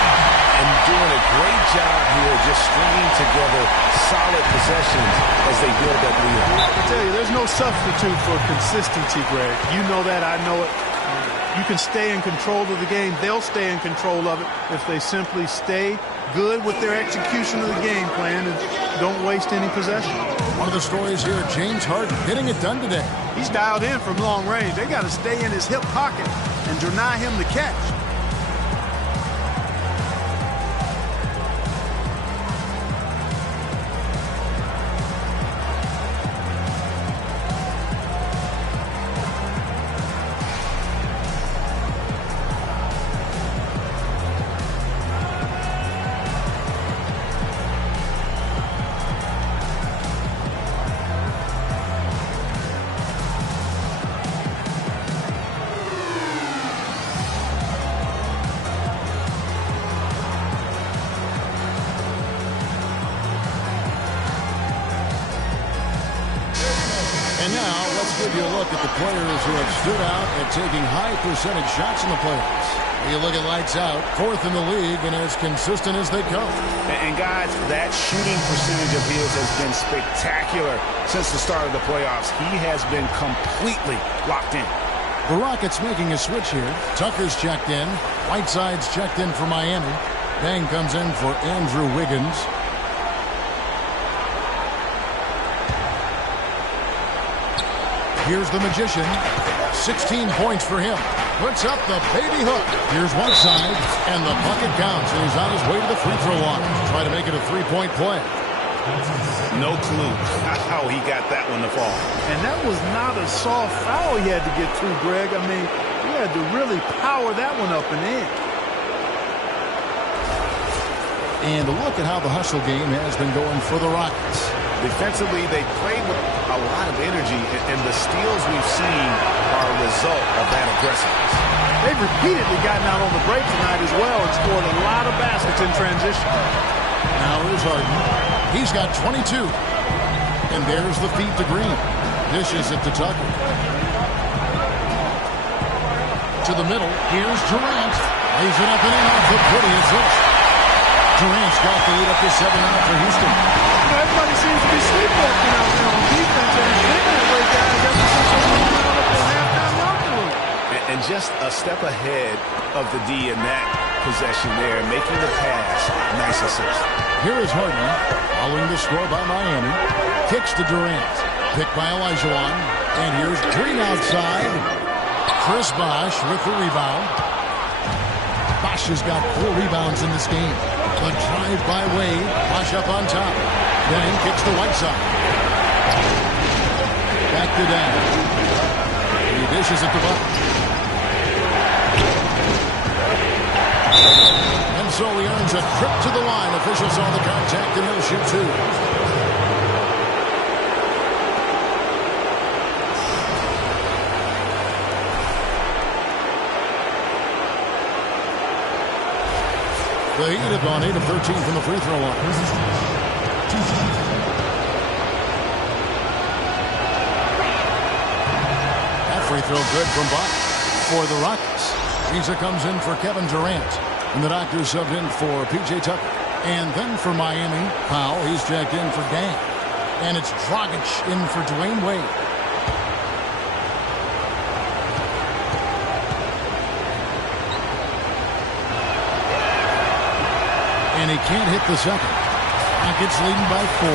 And doing a great job here just stringing together solid possessions as they build that lead. I tell you, there's no substitute for consistency, Greg. You know that, I know it. You can stay in control of the game. They'll stay in control of it if they simply stay good with their execution of the game plan and don't waste any possession. One of the stories here, James Harden getting it done today. He's dialed in from long range. They got to stay in his hip pocket and deny him the catch. Give you a look at the players who have stood out at taking high percentage shots in the playoffs. You look at lights out, 4th in the league and as consistent as they come. And guys, that shooting percentage of his has been spectacular since the start of the playoffs. He has been completely locked in. The Rockets making a switch here. Tucker's checked in. Whiteside's checked in for Miami. Bang comes in for Andrew Wiggins. Here's the Magician. 16 points for him. Puts up the baby hook. Here's Whiteside, and the bucket counts, and he's on his way to the free throw line. Try to make it a three-point play. No clue how he got that one to fall. And that was not a soft foul he had to get through, Greg. I mean, he had to really power that one up and in. And look at how the hustle game has been going for the Rockets. Defensively, they played with a lot of energy, and the steals we've seen are a result of that aggressiveness. They've repeatedly gotten out on the break tonight as well and scored a lot of baskets in transition. Now here's Harden. He's got 22. And there's the feed to Green. Dishes it to Tucker. To the middle. Here's Durant. Lays it up and in off the prettiest hit. Durant's got the lead up to 7 now for Houston. Everybody seems to be sleepwalking out there on defense, and it's been that way, guys, ever since they went out of the halftime locker room. And just a step ahead of the D in that possession there, making the pass. Nice assist. Here is Harden, following the score by Miami. Kicks to Durant. Picked by Olajuwon. And here's Green outside. Chris Bosh with the rebound. Bosh has got 4 rebounds in this game. The drive by Wade. Bosh up on top. Then kicks to Whiteside. Back to Dan. He dishes it to Buck. And so he earns a trip to the line. Officials saw the contact and he'll shoot 2. The Heat have gone 8 of 13 from the free throw line. That free throw good from Buck for the Rockets. Ariza comes in for Kevin Durant. And the Doctors subbed in for P.J. Tucker. And then for Miami, Powell, he's checked in for Gang. And it's Dragic in for Dwayne Wade. And he can't hit the second. Rockets leading by 4.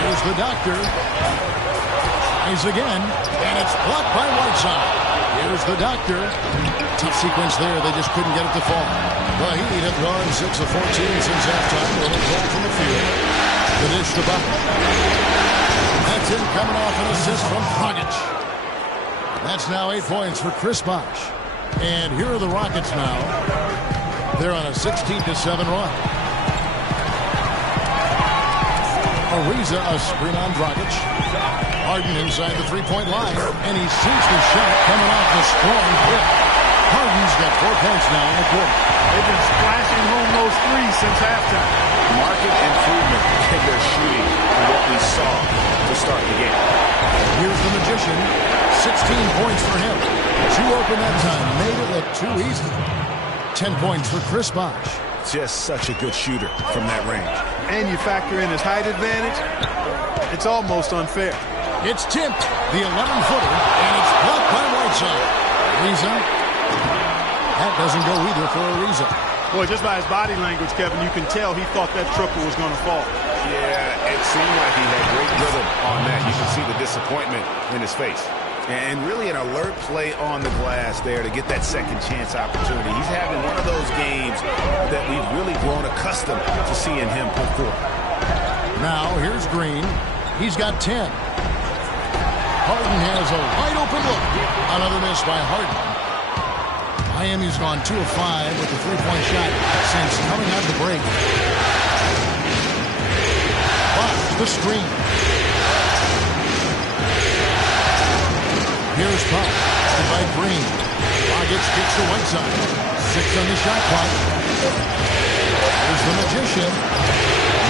Here's the Doctor. Tries again, and it's blocked by Whiteside. Here's the Doctor. Tough sequence there. They just couldn't get it to fall. The Heat have gone 6 of 14 since halftime. A little ball from the field. The dish to Buck. That's him coming off an assist from Dragic. That's now 8 points for Chris Bosh. And here are the Rockets now. They're on a 16-7 run. Ariza, a screen on Dragic. Harden inside the three-point line, and he sees the shot coming off the strong hit. Harden's got 4 points now in the quarter. They've been splashing home those threes since halftime. Market improvement in their shooting from what we saw to start the game. Here's the Magician. 16 points for him. 2 open that time. Made it look too easy. 10 points for Chris Bosh. Just such a good shooter from that range. And you factor in his height advantage, it's almost unfair. It's tipped, the 11-footer, and it's blocked by Whiteside. Ariza. That doesn't go either for Ariza. Boy, just by his body language, Kevin, you can tell he thought that triple was going to fall. Yeah, it seemed like he had great rhythm on that. You can see the disappointment in his face. And really an alert play on the glass there to get that second chance opportunity. He's having one of those games that we've really grown accustomed to seeing him put forth. Now, here's Green. He's got 10. Harden has a wide open look. Another miss by Harden. Miami's gone 2 of 5 with the 3-point shot since coming out of the break. Bosh, the screen. Here's Pop, by Green. Dragic gets to Whiteside. 6 on the shot clock. Here's the Magician.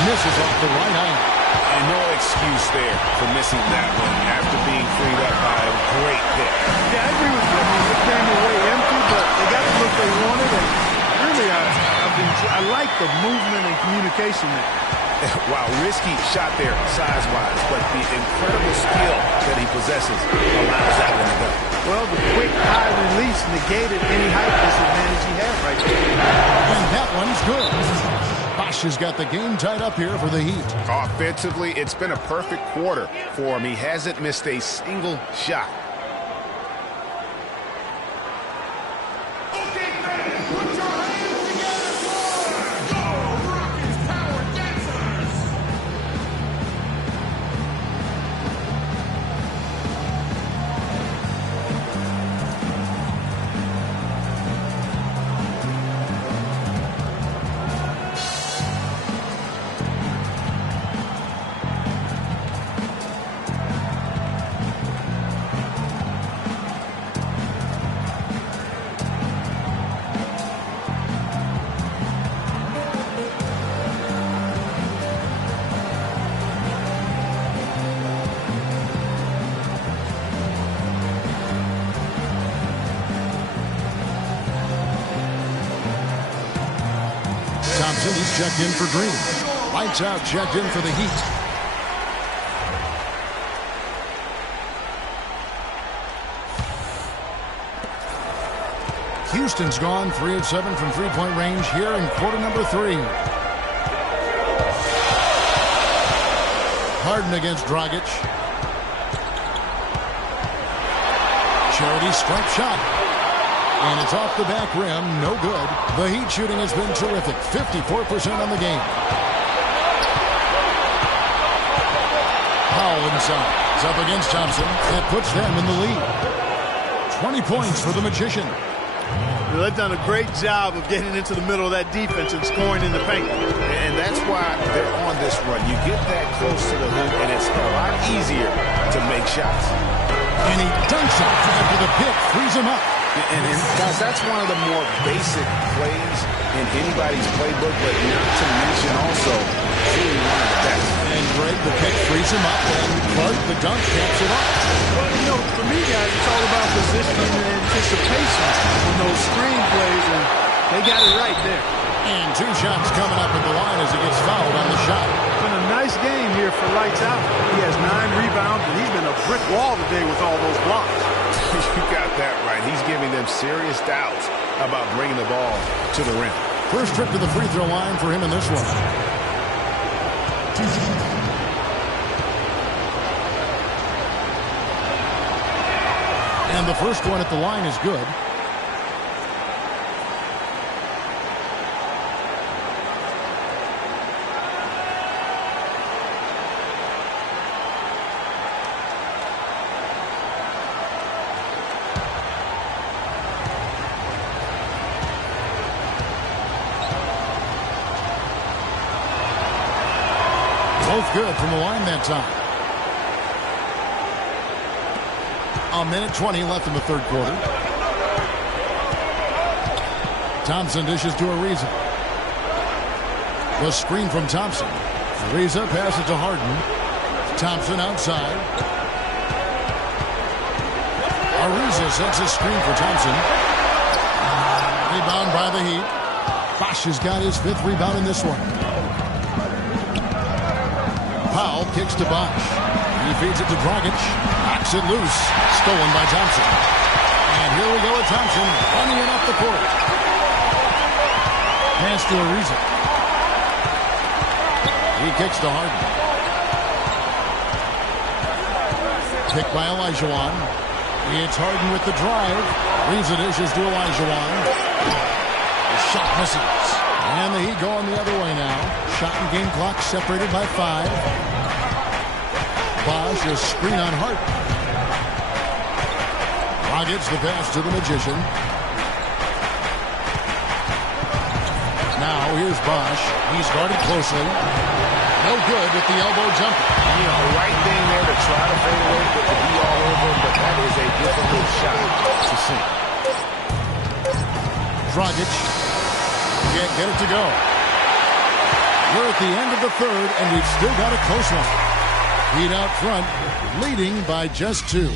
Misses off the right eye. And no excuse there for missing that one after being freed up by a great pick. Yeah, I agree with you. I mean, it came away empty, but they got the look they wanted. And really, I like the movement and communication there. Wow, risky shot there size-wise, but the incredible skill that he possesses allows that one to go. Well, the quick high release negated any height disadvantage he had right there. And that one's good. Bosh has got the game tied up here for the Heat. Offensively, it's been a perfect quarter for him. He hasn't missed a single shot. He's checked in for Green. Lights out, checked in for the Heat. Houston's gone 3 of 7 from 3-point range here in quarter number 3. Harden against Dragic. Charity stripe shot. And it's off the back rim. No good. The Heat shooting has been terrific. 54% on the game. Powell inside. It's up against Thompson. That puts them in the lead. 20 points for the Magician. Well, they've done a great job of getting into the middle of that defense and scoring in the paint. And that's why they're on this run. You get that close to the hoop, and it's a lot easier to make shots. And he dunks it after the pick. Frees him up. And guys, that's one of the more basic plays in anybody's playbook, but not to mention also truly one of the best. And Greg, the pick frees him up, and Clark, the dunk, caps it off. Well, you know, for me, guys, it's all about positioning and anticipation on those screen plays, and they got it right there. And 2 shots coming up at the line as he gets fouled on the shot. It's been a nice game here for Lights Out. He has 9 rebounds, and he's been a brick wall today with all those blocks. You got that right. He's giving them serious doubts about bringing the ball to the rim. First trip to the free throw line for him in this one. And the first one at the line is good. Both good from the line that time. 1:20 left in the third quarter. Thompson dishes to Ariza. The screen from Thompson. Ariza passes to Harden. Thompson outside. Ariza sets a screen for Thompson. Rebound by the Heat. Bosh has got his 5th rebound in this one. Powell kicks to Bosh. He feeds it to Dragic. Knocks it loose. Stolen by Thompson. And here we go with Thompson running it up the court. Pass to Ariza. He kicks to Harden. Picked by Olajuwon. It's Harden with the drive. Ariza dishes to Olajuwon. The shot misses. And the Heat going the other way now. Shot and game clock separated by 5. Bosh, a screen on Harden. Dragic the pass to the Magician. Now here's Bosh. He's guarded closely. No good with the elbow jumper. You know, right thing there to try to fade away with the D all over, but that is a difficult shot to sink. Dragic can't get it to go. We're at the end of the 3rd, and we've still got a close one. Heat out front, leading by just 2.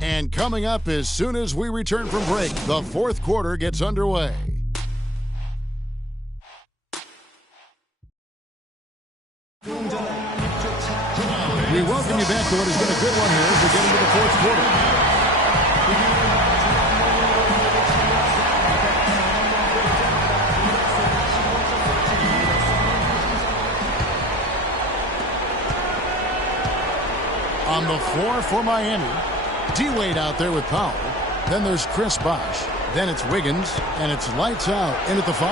And coming up as soon as we return from break, the 4th quarter gets underway. We welcome you back to what has been a good one here as we get into the 4th quarter. On the floor for Miami, D-Wade out there with Powell. Then there's Chris Bosh. Then it's Wiggins, and it's lights out in at the 5.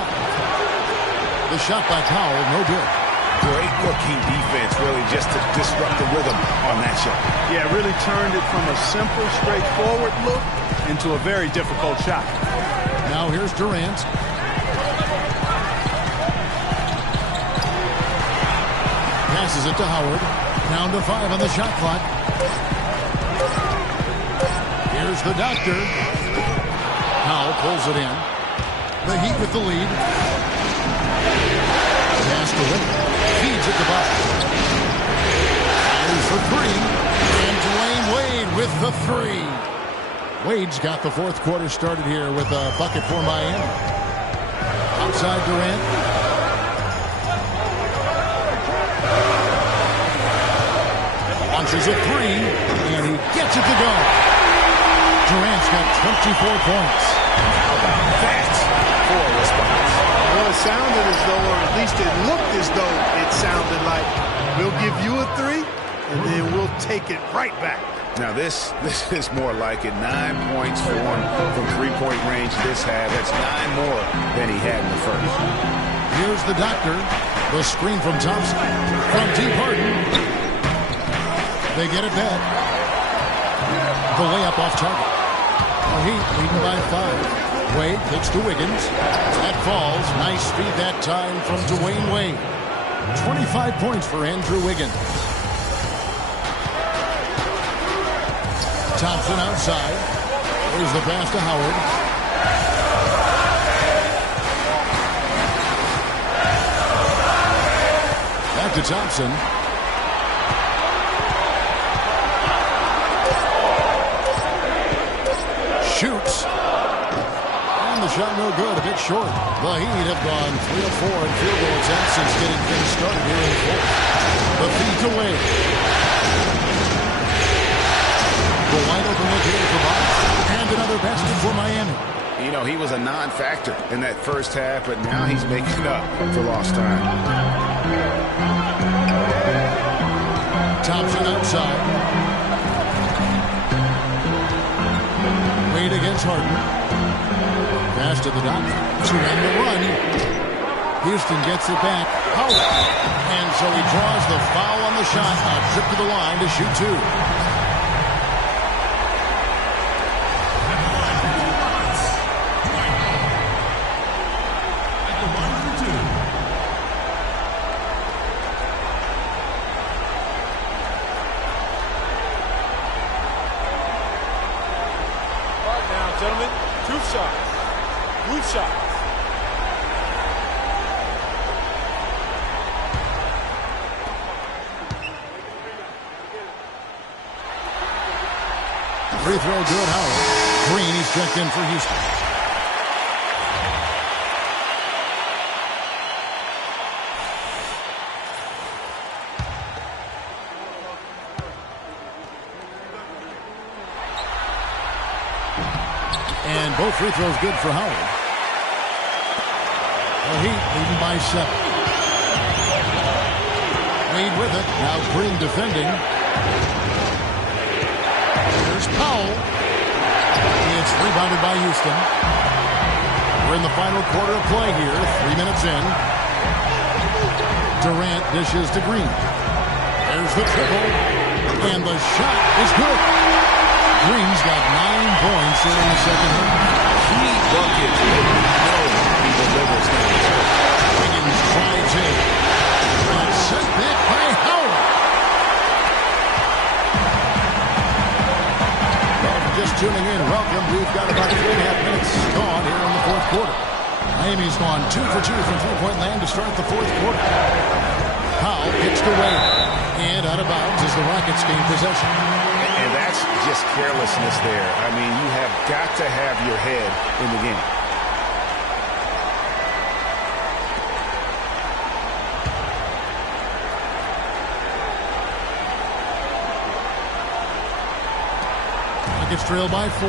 The shot by Powell, no good. Great looking defense, really, just to disrupt the rhythm on that shot. Yeah, really turned it from a simple, straightforward look into a very difficult shot. Now here's Durant. Passes it to Howard. Down to 5 on the shot clock. Here's the doctor. Powell pulls it in. The Heat with the lead. Pass to Wiggins. Feeds it to Bosh. Fires for 3. And Dwayne Wade with the 3. Wade's got the 4th quarter started here with a bucket for Miami. Outside Durant. Launches a 3. And he gets it to go. Durant's got 24 points. How about that for a response? Well, it sounded as though, or at least it looked as though it sounded like, we'll give you a 3, and then we'll take it right back. Now this is more like it. 9 points for one from 3-point range this half. That's 9 more than he had in the first. Here's the doctor. The screen from Thompson. From deep Harden. They get it back. The layup off target. The Heat leading by 5. Wade kicks to Wiggins. That falls. Nice feed that time from Dwayne Wade. 25 points for Andrew Wiggins. Thompson outside. There's the pass to Howard. Back to Thompson. Shoots. And the shot no good, a bit short. The Heat have gone 3 of 4 in field goal attempts since getting things started here in the 4th. The feed to Wade. The wide open look here for Bosh. And another basket for Miami. You know, he was a non-factor in that first half, but now he's making up for lost time. Thompson outside. Wade against Harden. Pass to the doctor. To end the run. Houston gets it back. Howard. And so he draws the foul on the shot. A trip to the line to shoot 2. Gentlemen, 2 shots. 2 shots. Free throw good, Howard. Green, he's checked in for Houston. And both free throws good for Howard. The Heat leading by 7. Wade with it. Now Green defending. Here's Powell. It's rebounded by Houston. We're in the final quarter of play here. 3 minutes in. Durant dishes to Green. There's the triple. And the shot is good. Green's got 9 points here in the second half. Key bucket. He delivers now. Wiggins drives in. Set back by Howard. Well, if you're just tuning in, welcome. We've got about 3.5 minutes gone here in the fourth quarter. Miami's gone 2 for 2 from three-point land to start the fourth quarter. Powell gets to Wade. And out of bounds as the Rockets gain possession. And that's just carelessness there. I mean, you have got to have your head in the game. Rockets trail by 4.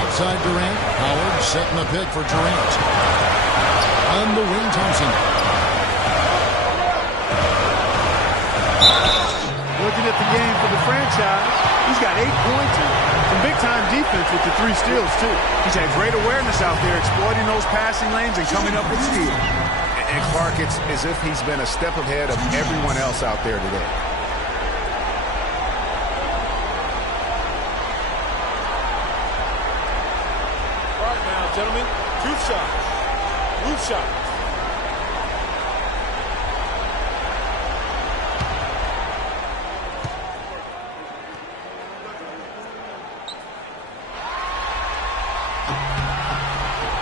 Outside Durant. Howard setting a pick for Durant. On the wing, Thompson. Looking at the game for the franchise, he's got 8 points and some big-time defense with the 3 steals, too. He's had great awareness out there, exploiting those passing lanes and coming up with steals. And Clark, it's as if he's been a step ahead of everyone else out there today. All right now, gentlemen, truth shots. Roof shots.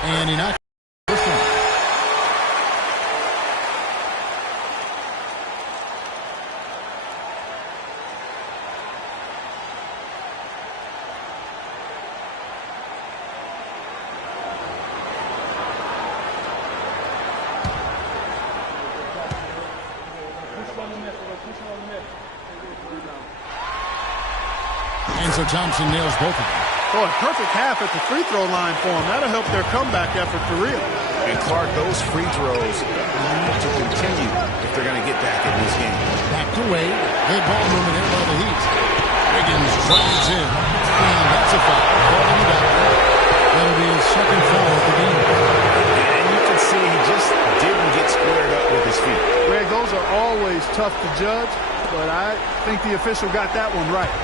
And he knocked this one. And so Thompson nails both of them. Boy, perfect half at the free throw line for them. That'll help their comeback effort for real. And Clark, those free throws need to continue if they're going to get back in this game. Back to Wade. Good ball movement here by the Heat. Wiggins drives in. And that's a foul. Calling it out. That'll be his second foul of the game. And you can see he just didn't get squared up with his feet. Greg, those are always tough to judge, but I think the official got that one right.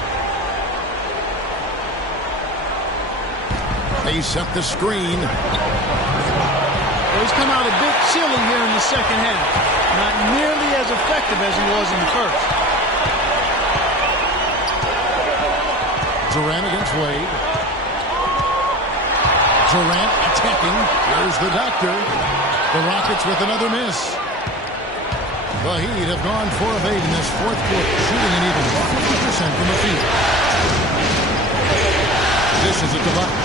They set the screen. Well, he's come out a bit chilly here in the second half. Not nearly as effective as he was in the first. Durant against Wade. Durant attacking. There's the doctor. The Rockets with another miss. The Heat have gone 4 of 8 in this fourth quarter, shooting an even 50% from the field. This is a divide.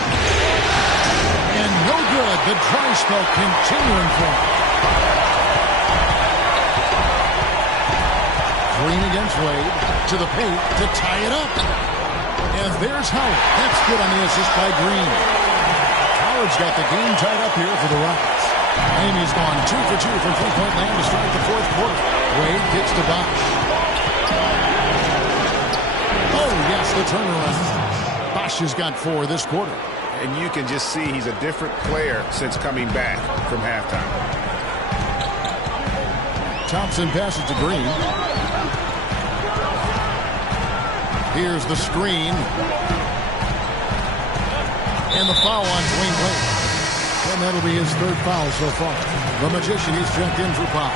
And no good. The dry spell continuing for him. Green against Wade. To the paint to tie it up. And there's Howard. That's good on the assist by Green. Howard's got the game tied up here for the Rockets. Miami's gone 2 for 2 from three-point land to start the fourth quarter. Wade gets to Bosh. Oh, yes, the turnaround. Bosh has got 4 this quarter. And you can just see he's a different player since coming back from halftime. Thompson passes to Green. Here's the screen. And the foul on Dwayne Wade. And that'll be his 3rd foul so far. The Magician, he's checked in for foul.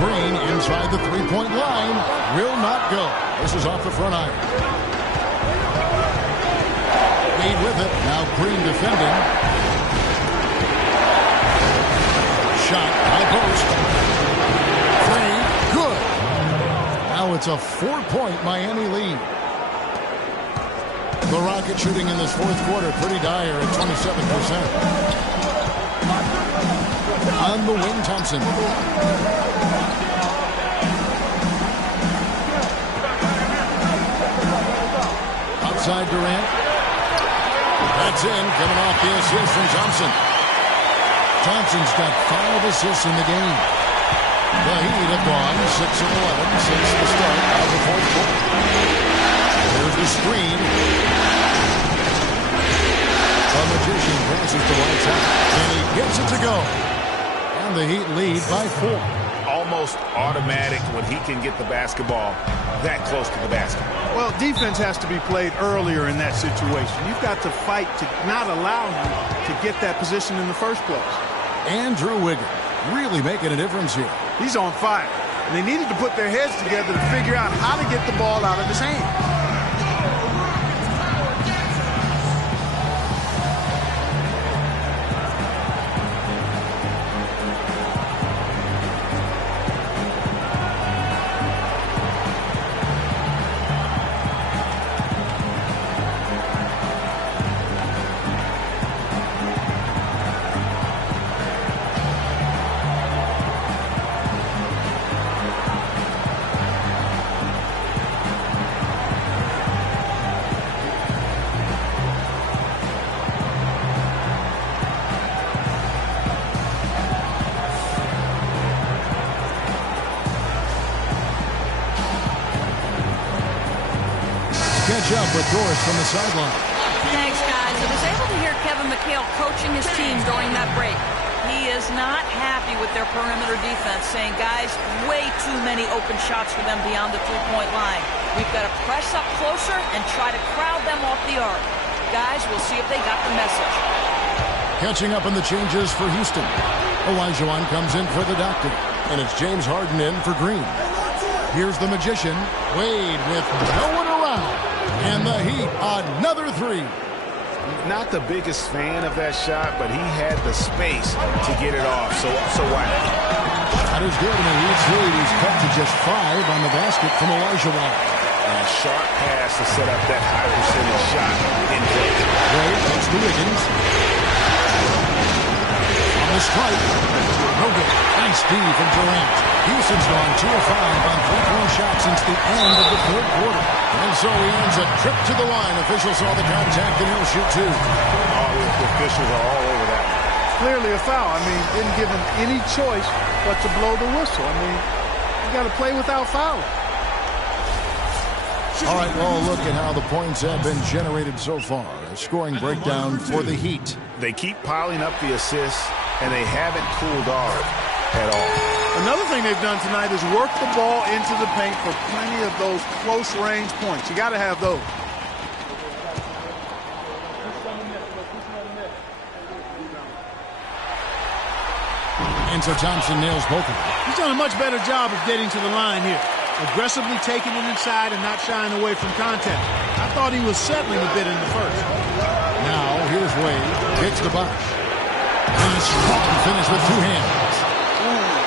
Green inside the three-point line. Will not go. This is off the front iron. Wade with it. Now Green defending. Shot. High post. Three. Good. Now it's a 4-point Miami lead. The Rockets shooting in this fourth quarter pretty dire at 27%. On the wing, Thompson. Outside Durant. That's in, coming off the assist from Thompson. Thompson's got 5 assists in the game. The Heat have gone 6 of 11 since the start of the fourth quarter. There's the screen. The Magician passes to Whiteside, and he gets it to go. And the Heat lead by 4. Almost automatic when he can get the basketball that close to the basket. Well, defense has to be played earlier in that situation. You've got to fight to not allow you to get that position in the first place. Andrew Wiggins really making a difference here. He's on fire. And they needed to put their heads together to figure out how to get the ball out of his hand. Catch up with Doris from the sideline. Thanks, guys. I was able to hear Kevin McHale coaching his team during that break. He is not happy with their perimeter defense, saying, guys, way too many open shots for them beyond the three-point line. We've got to press up closer and try to crowd them off the arc. Guys, we'll see if they got the message. Catching up on the changes for Houston. Olajuwon comes in for the doctor, and it's James Harden in for Green. Here's the Magician, Wade with no one around. And the Heat, another 3. Not the biggest fan of that shot, but he had the space to get it off, so why not? That is good, and the Heat's lead. He's cut to just 5 on the basket from Olajuwon. And a sharp pass to set up that high percentage shot in place. Wade takes to Wiggins. On the strike. No good. Nice D from Durant. Houston's gone 2 of 5 on three-point shots since the end of the third quarter. And so he earns a trip to the line. Officials saw the contact, and he'll shoot 2. Oh, the officials are all over that. Clearly a foul. I mean, didn't give him any choice but to blow the whistle. I mean, you got to play without fouling. All right, well, look at how the points have been generated so far. A scoring breakdown for the Heat. They keep piling up the assists, and they haven't cooled off at all. Another thing they've done tonight is work the ball into the paint for plenty of those close-range points. You got to have those. And so Thompson nails both of them. He's done a much better job of getting to the line here. Aggressively taking it inside and not shying away from contact. I thought he was settling a bit in the first. Now, here's Wade. Kicks the box. And a strong finish with 2 hands.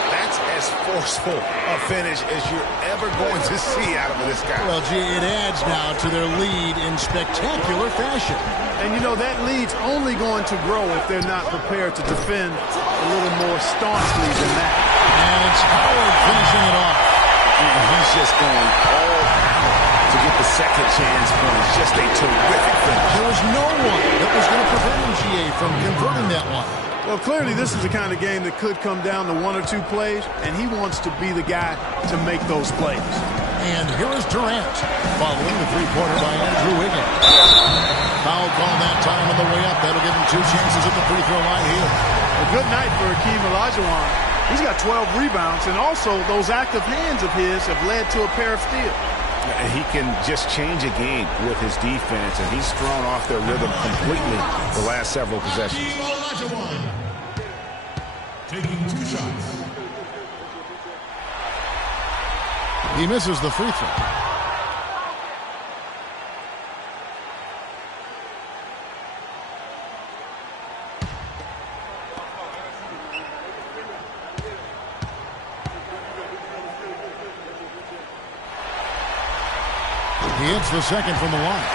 That's as forceful a finish as you're ever going to see out of this guy. Well, gee, it adds now to their lead in spectacular fashion. And, you know, that lead's only going to grow if they're not prepared to defend a little more staunchly than that. And it's Howard finishing it off. He's just going all out to get the second chance points. Just a terrific finish. There was no one that was going to prevent MGA from converting that one. Well, clearly this is the kind of game that could come down to 1 or 2 plays, and he wants to be the guy to make those plays. And here is Durant, following the three-pointer by Andrew Wiggins. Foul call that time on the way up. That'll give him 2 chances at the free throw line here. A good night for Hakeem Olajuwon. He's got 12 rebounds, and also those active hands of his have led to a pair of steals. He can just change a game with his defense, and he's thrown off their rhythm completely the last several possessions. Taking 2 shots. He misses the free throw. He hits the second from the line.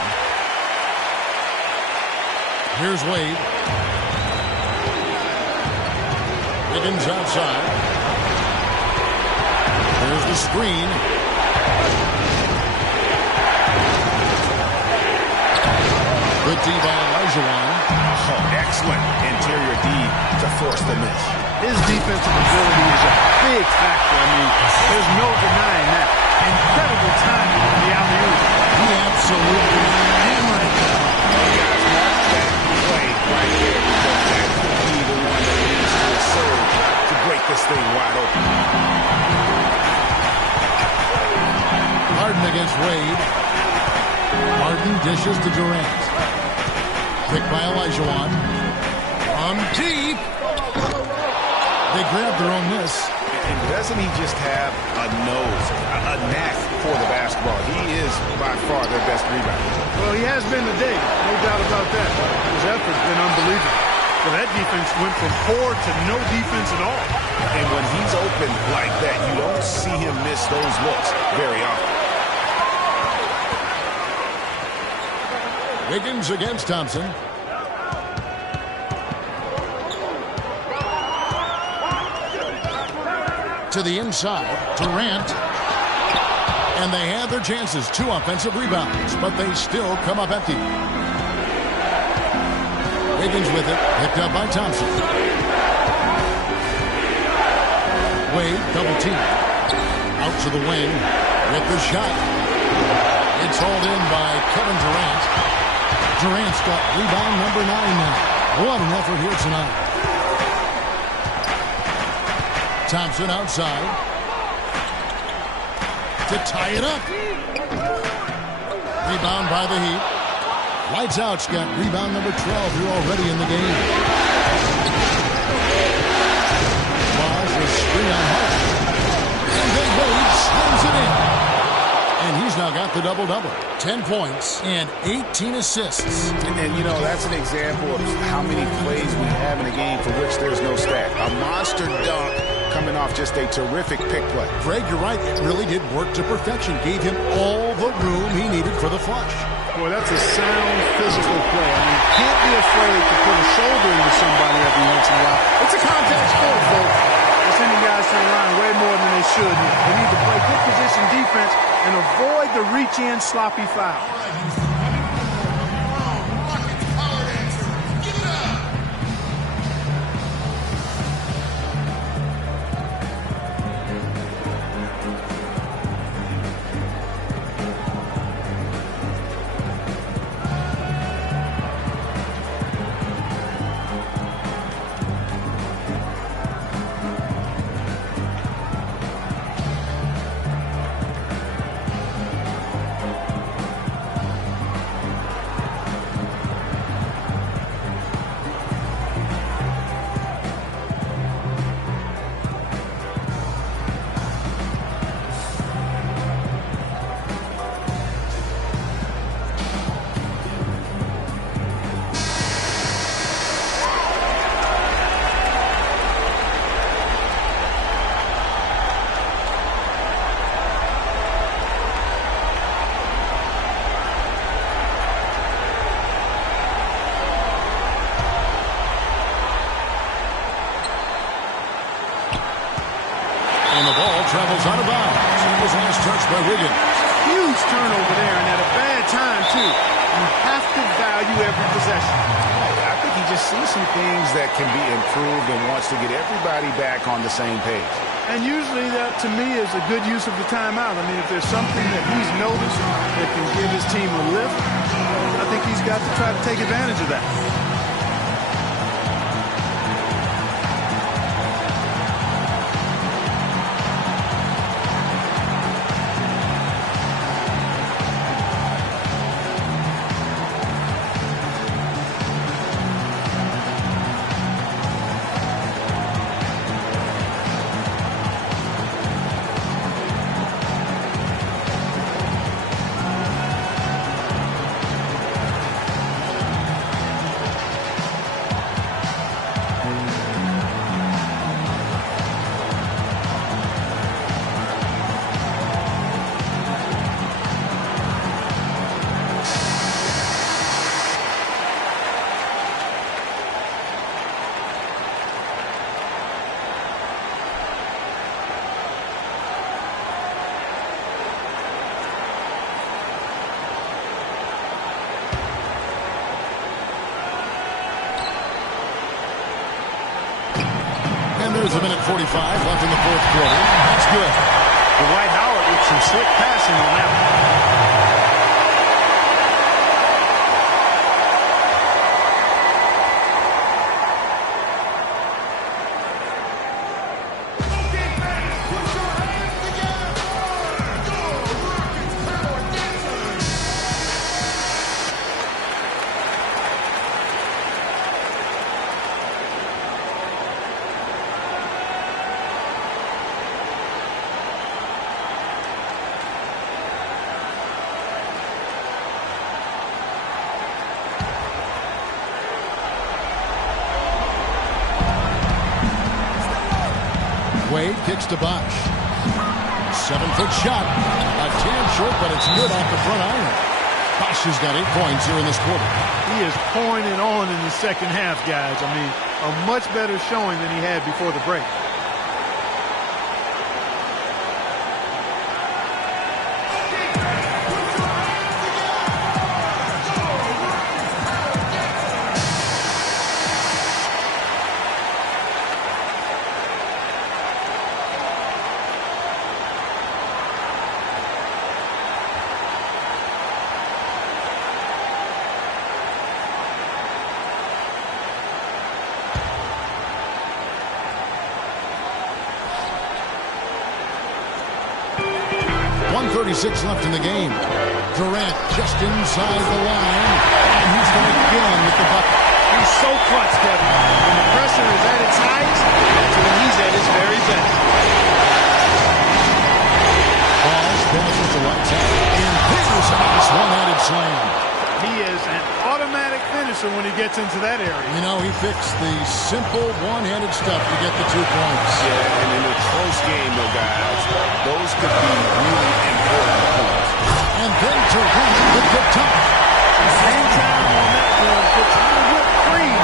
Here's Wade. Wiggins outside. There's the screen. Good D by Olajuwon. Oh, excellent interior D to force the miss. His defensive ability is a big factor. I mean, there's no denying that. Incredible timing on the alley-oop. He absolutely hammered it. Guys, mark that play right there because that could be the one that leads to a surge to break this thing wide open. Harden against Wade. Harden dishes to Durant. Pick by Olajuwon. From deep. They grab their own miss. And doesn't he just have a nose, a knack for the basketball? He is by far their best rebounder. Well, he has been today, no doubt about that. His effort's been unbelievable. But that defense went from poor to no defense at all. And when he's open like that, you don't see him miss those looks very often. Wiggins against Thompson. To the inside, Durant. And they had their chances. 2 offensive rebounds, but they still come up empty. Wiggins with it, picked up by Thompson. Wade, double team. Out to the wing with the shot. It's hauled in by Kevin Durant. Durant's got rebound number 9 now. What an effort here tonight. Thompson outside to tie it up. Rebound by the Heat. Lights out's got rebound number 12 here already in the game. Walsh a screen on Harden. And then Wade slams it in. And he's now got the double-double. 10 points and 18 assists. And, you know, that's an example of how many plays we have in a game for which there's no stat. A monster dunk coming off just a terrific pick play. Greg, you're right. It really did work to perfection. Gave him all the room he needed for the flush. Boy, that's a sound physical play. I mean, you can't be afraid to put a shoulder into somebody every once in a while. It's a contact sport, folks. They're sending guys to the line way more than they should here. They need to play good position defense and avoid the reach-in sloppy foul. And the ball travels out of bounds. It was last touched by Wiggins. Huge turnover there, and at a bad time, too. You have to value every possession. I think he just sees some things that can be improved and wants to get everybody back on the same page. And usually that, to me, is a good use of the timeout. I mean, if there's something that he's noticed that can give his team a lift, I think he's got to try to take advantage of that. And there's a minute 45 left in the fourth quarter. That's good. Dwight Howard with some slick passing on that one. Wade kicks to Bosch. 7-foot shot. A tad short, but it's good off the front iron. Bosch has got 8 points here in this quarter. He is pouring it on in the second half, guys. I mean, a much better showing than he had before the break. Left in the game. Durant just inside the line, and he's going to begin with the bucket. He's so clutch, Kevin. When the pressure is at its highest, that's when he's at his very best. Bosch passes the right side, and there's a nice one-handed slam. He is an automatic finisher when he gets into that area. You know, he fixed the simple one-handed stuff to get the 2 points. Yeah, and in a close game, though, guys, those could be really important points. And then Durant with the top. Same time on that one, puts a little whipped cream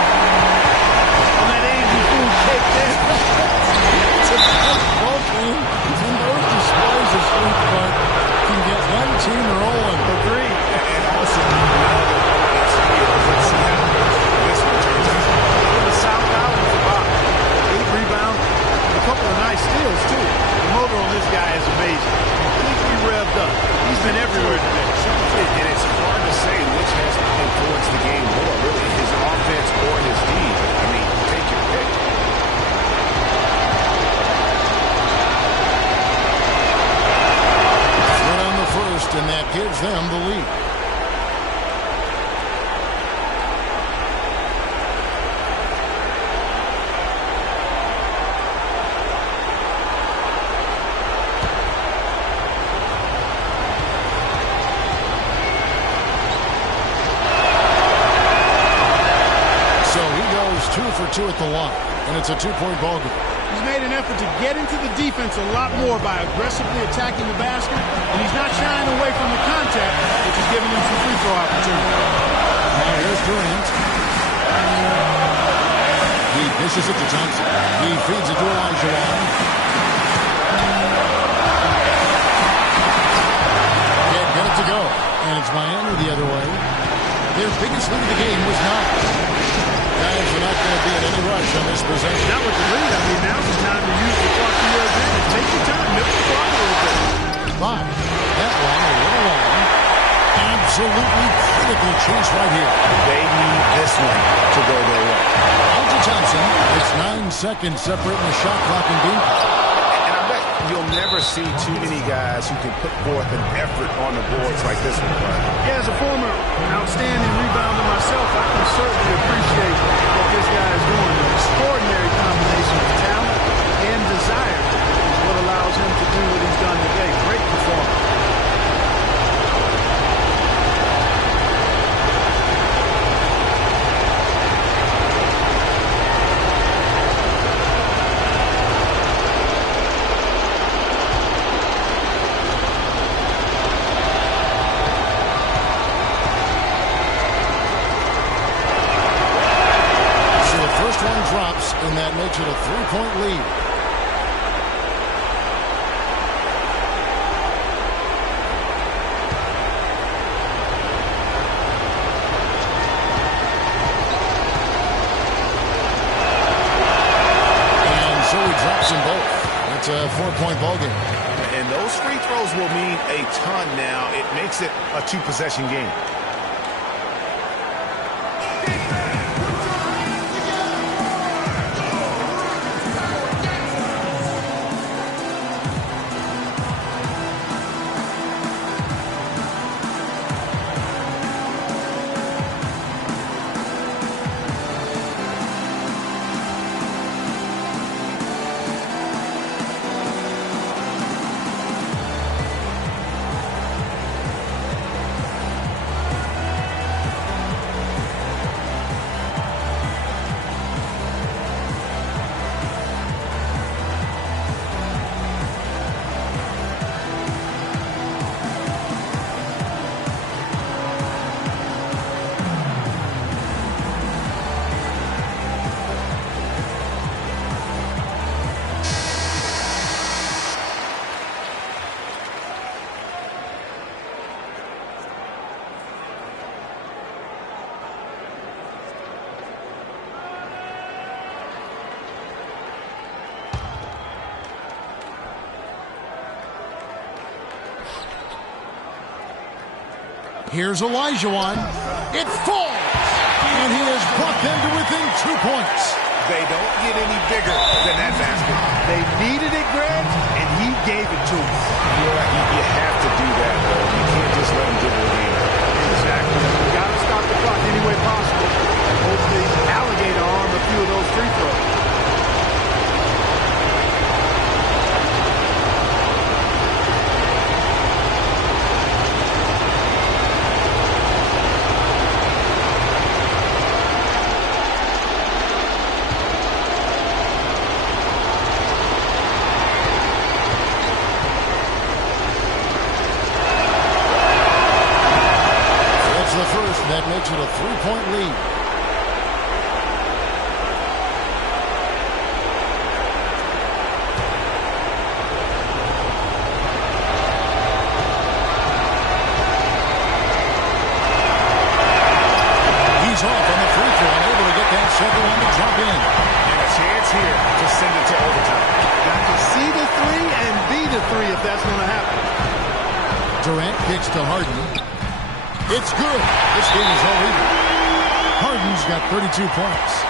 on that Angel Food cake there. It's a tough ball game, and both displays of strength, but can get one team rolling. Agreed. And also, let's see how this one turns out. A solid outing for Bob. 8 rebounds, and a couple of nice steals, too. The motor on this guy is amazing. Completely revved up. He's been everywhere today. And it's hard to say which has influenced the game more, really, his offense or his D. I mean, take your pick. Threat on the first, and that gives them the lead. For 2 at the line, and it's a 2-point ball game. He's made an effort to get into the defense a lot more by aggressively attacking the basket, and he's not shying away from the contact, which is giving him some free throw opportunity. Now here's Durant. He dishes it to Thompson. He feeds it to Olajuwon. Can't get it to go, and it's Miami the other way. Their biggest lead of the game was 9. Guys are not going to be in any rush on this possession. Not with the lead. I mean, now's the time to use the clock to your advantage. Take your time. Milk the clock a little bit. But that one, a little long. Absolutely critical chance right here. They need this one to go their way. Out to Thompson. It's 9 seconds separating the shot clock and game. And I bet you'll never see too many guys who can put forth an effort on the boards like this one, Brian. Yeah, as a former outstanding rebounder myself, I can certainly appreciate what this guy is doing. An extraordinary combination of talent and desire is what allows him to do what he's done today. Great performance. Drops, and that makes it a 3-point lead. And so It's a 4-point ball game. And those free throws will mean a ton now. It makes it a 2-possession game. Here's Olajuwon. It falls! And he has brought them to within 2 points. They don't get any bigger than that basket. They needed it, Greg, and he gave it to them. You have to do that, though. You can't just let them dribble the game. Exactly. You got to stop the clock any way possible. Hope the alligator arm a few of those free throws. That makes it a 3-point lead. He's off on the free throw and able to get that second one to jump in. And a chance here to send it to overtime. Got to see the 3 and be the 3 if that's going to happen. Durant kicks to Harden. It's good. This game is all even. Harden's got 32 points.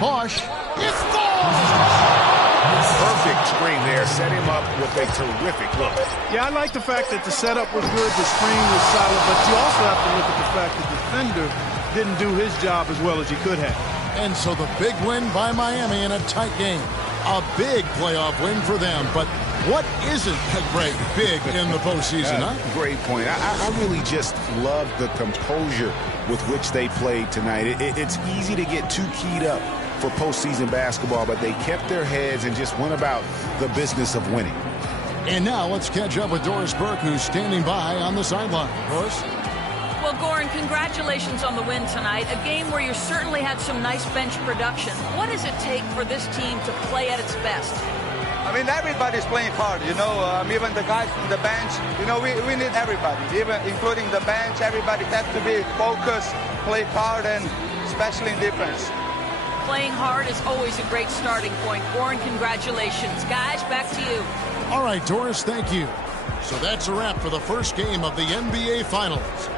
Bosh. It's falls! Perfect screen there. Set him up with a terrific look. Yeah, I like the fact that the setup was good, the screen was solid, but you also have to look at the fact that the defender didn't do his job as well as he could have. And so the big win by Miami in a tight game. A big playoff win for them, but what isn't Greg big in the postseason, huh? Great point. I really just love the composure with which they played tonight. It's easy to get too keyed up for postseason basketball, but they kept their heads and just went about the business of winning. And now let's catch up with Doris Burke, who's standing by on the sideline. Doris? Well, Goran, congratulations on the win tonight. A game where you certainly had some nice bench production. What does it take for this team to play at its best? I mean, everybody's playing hard, you know, even the guys from the bench. You know, we need everybody, even including the bench. Everybody has to be focused, play hard, and especially in defense. Playing hard is always a great starting point. Warren, congratulations. Guys, back to you. All right, Doris, thank you. So that's a wrap for the first game of the NBA Finals.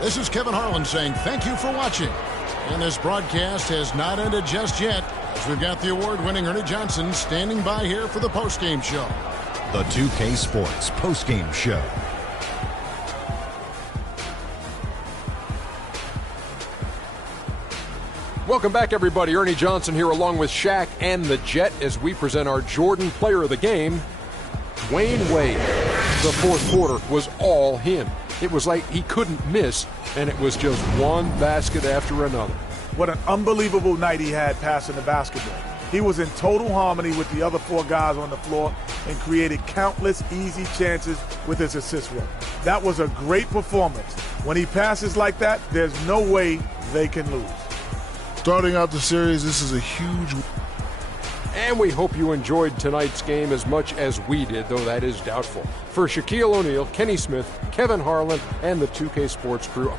This is Kevin Harlan saying thank you for watching. And this broadcast has not ended just yet, as we've got the award-winning Ernie Johnson standing by here for the postgame show. The 2K Sports postgame show. Welcome back, everybody. Ernie Johnson here along with Shaq and the Jet as we present our Jordan Player of the Game, Dwayne Wade. The fourth quarter was all him. It was like he couldn't miss, and it was just one basket after another. What an unbelievable night he had passing the basketball. He was in total harmony with the other four guys on the floor and created countless easy chances with his assist work. That was a great performance. When he passes like that, there's no way they can lose. Starting out the series, this is a huge... And we hope you enjoyed tonight's game as much as we did, though that is doubtful. For Shaquille O'Neal, Kenny Smith, Kevin Harlan, and the 2K Sports crew.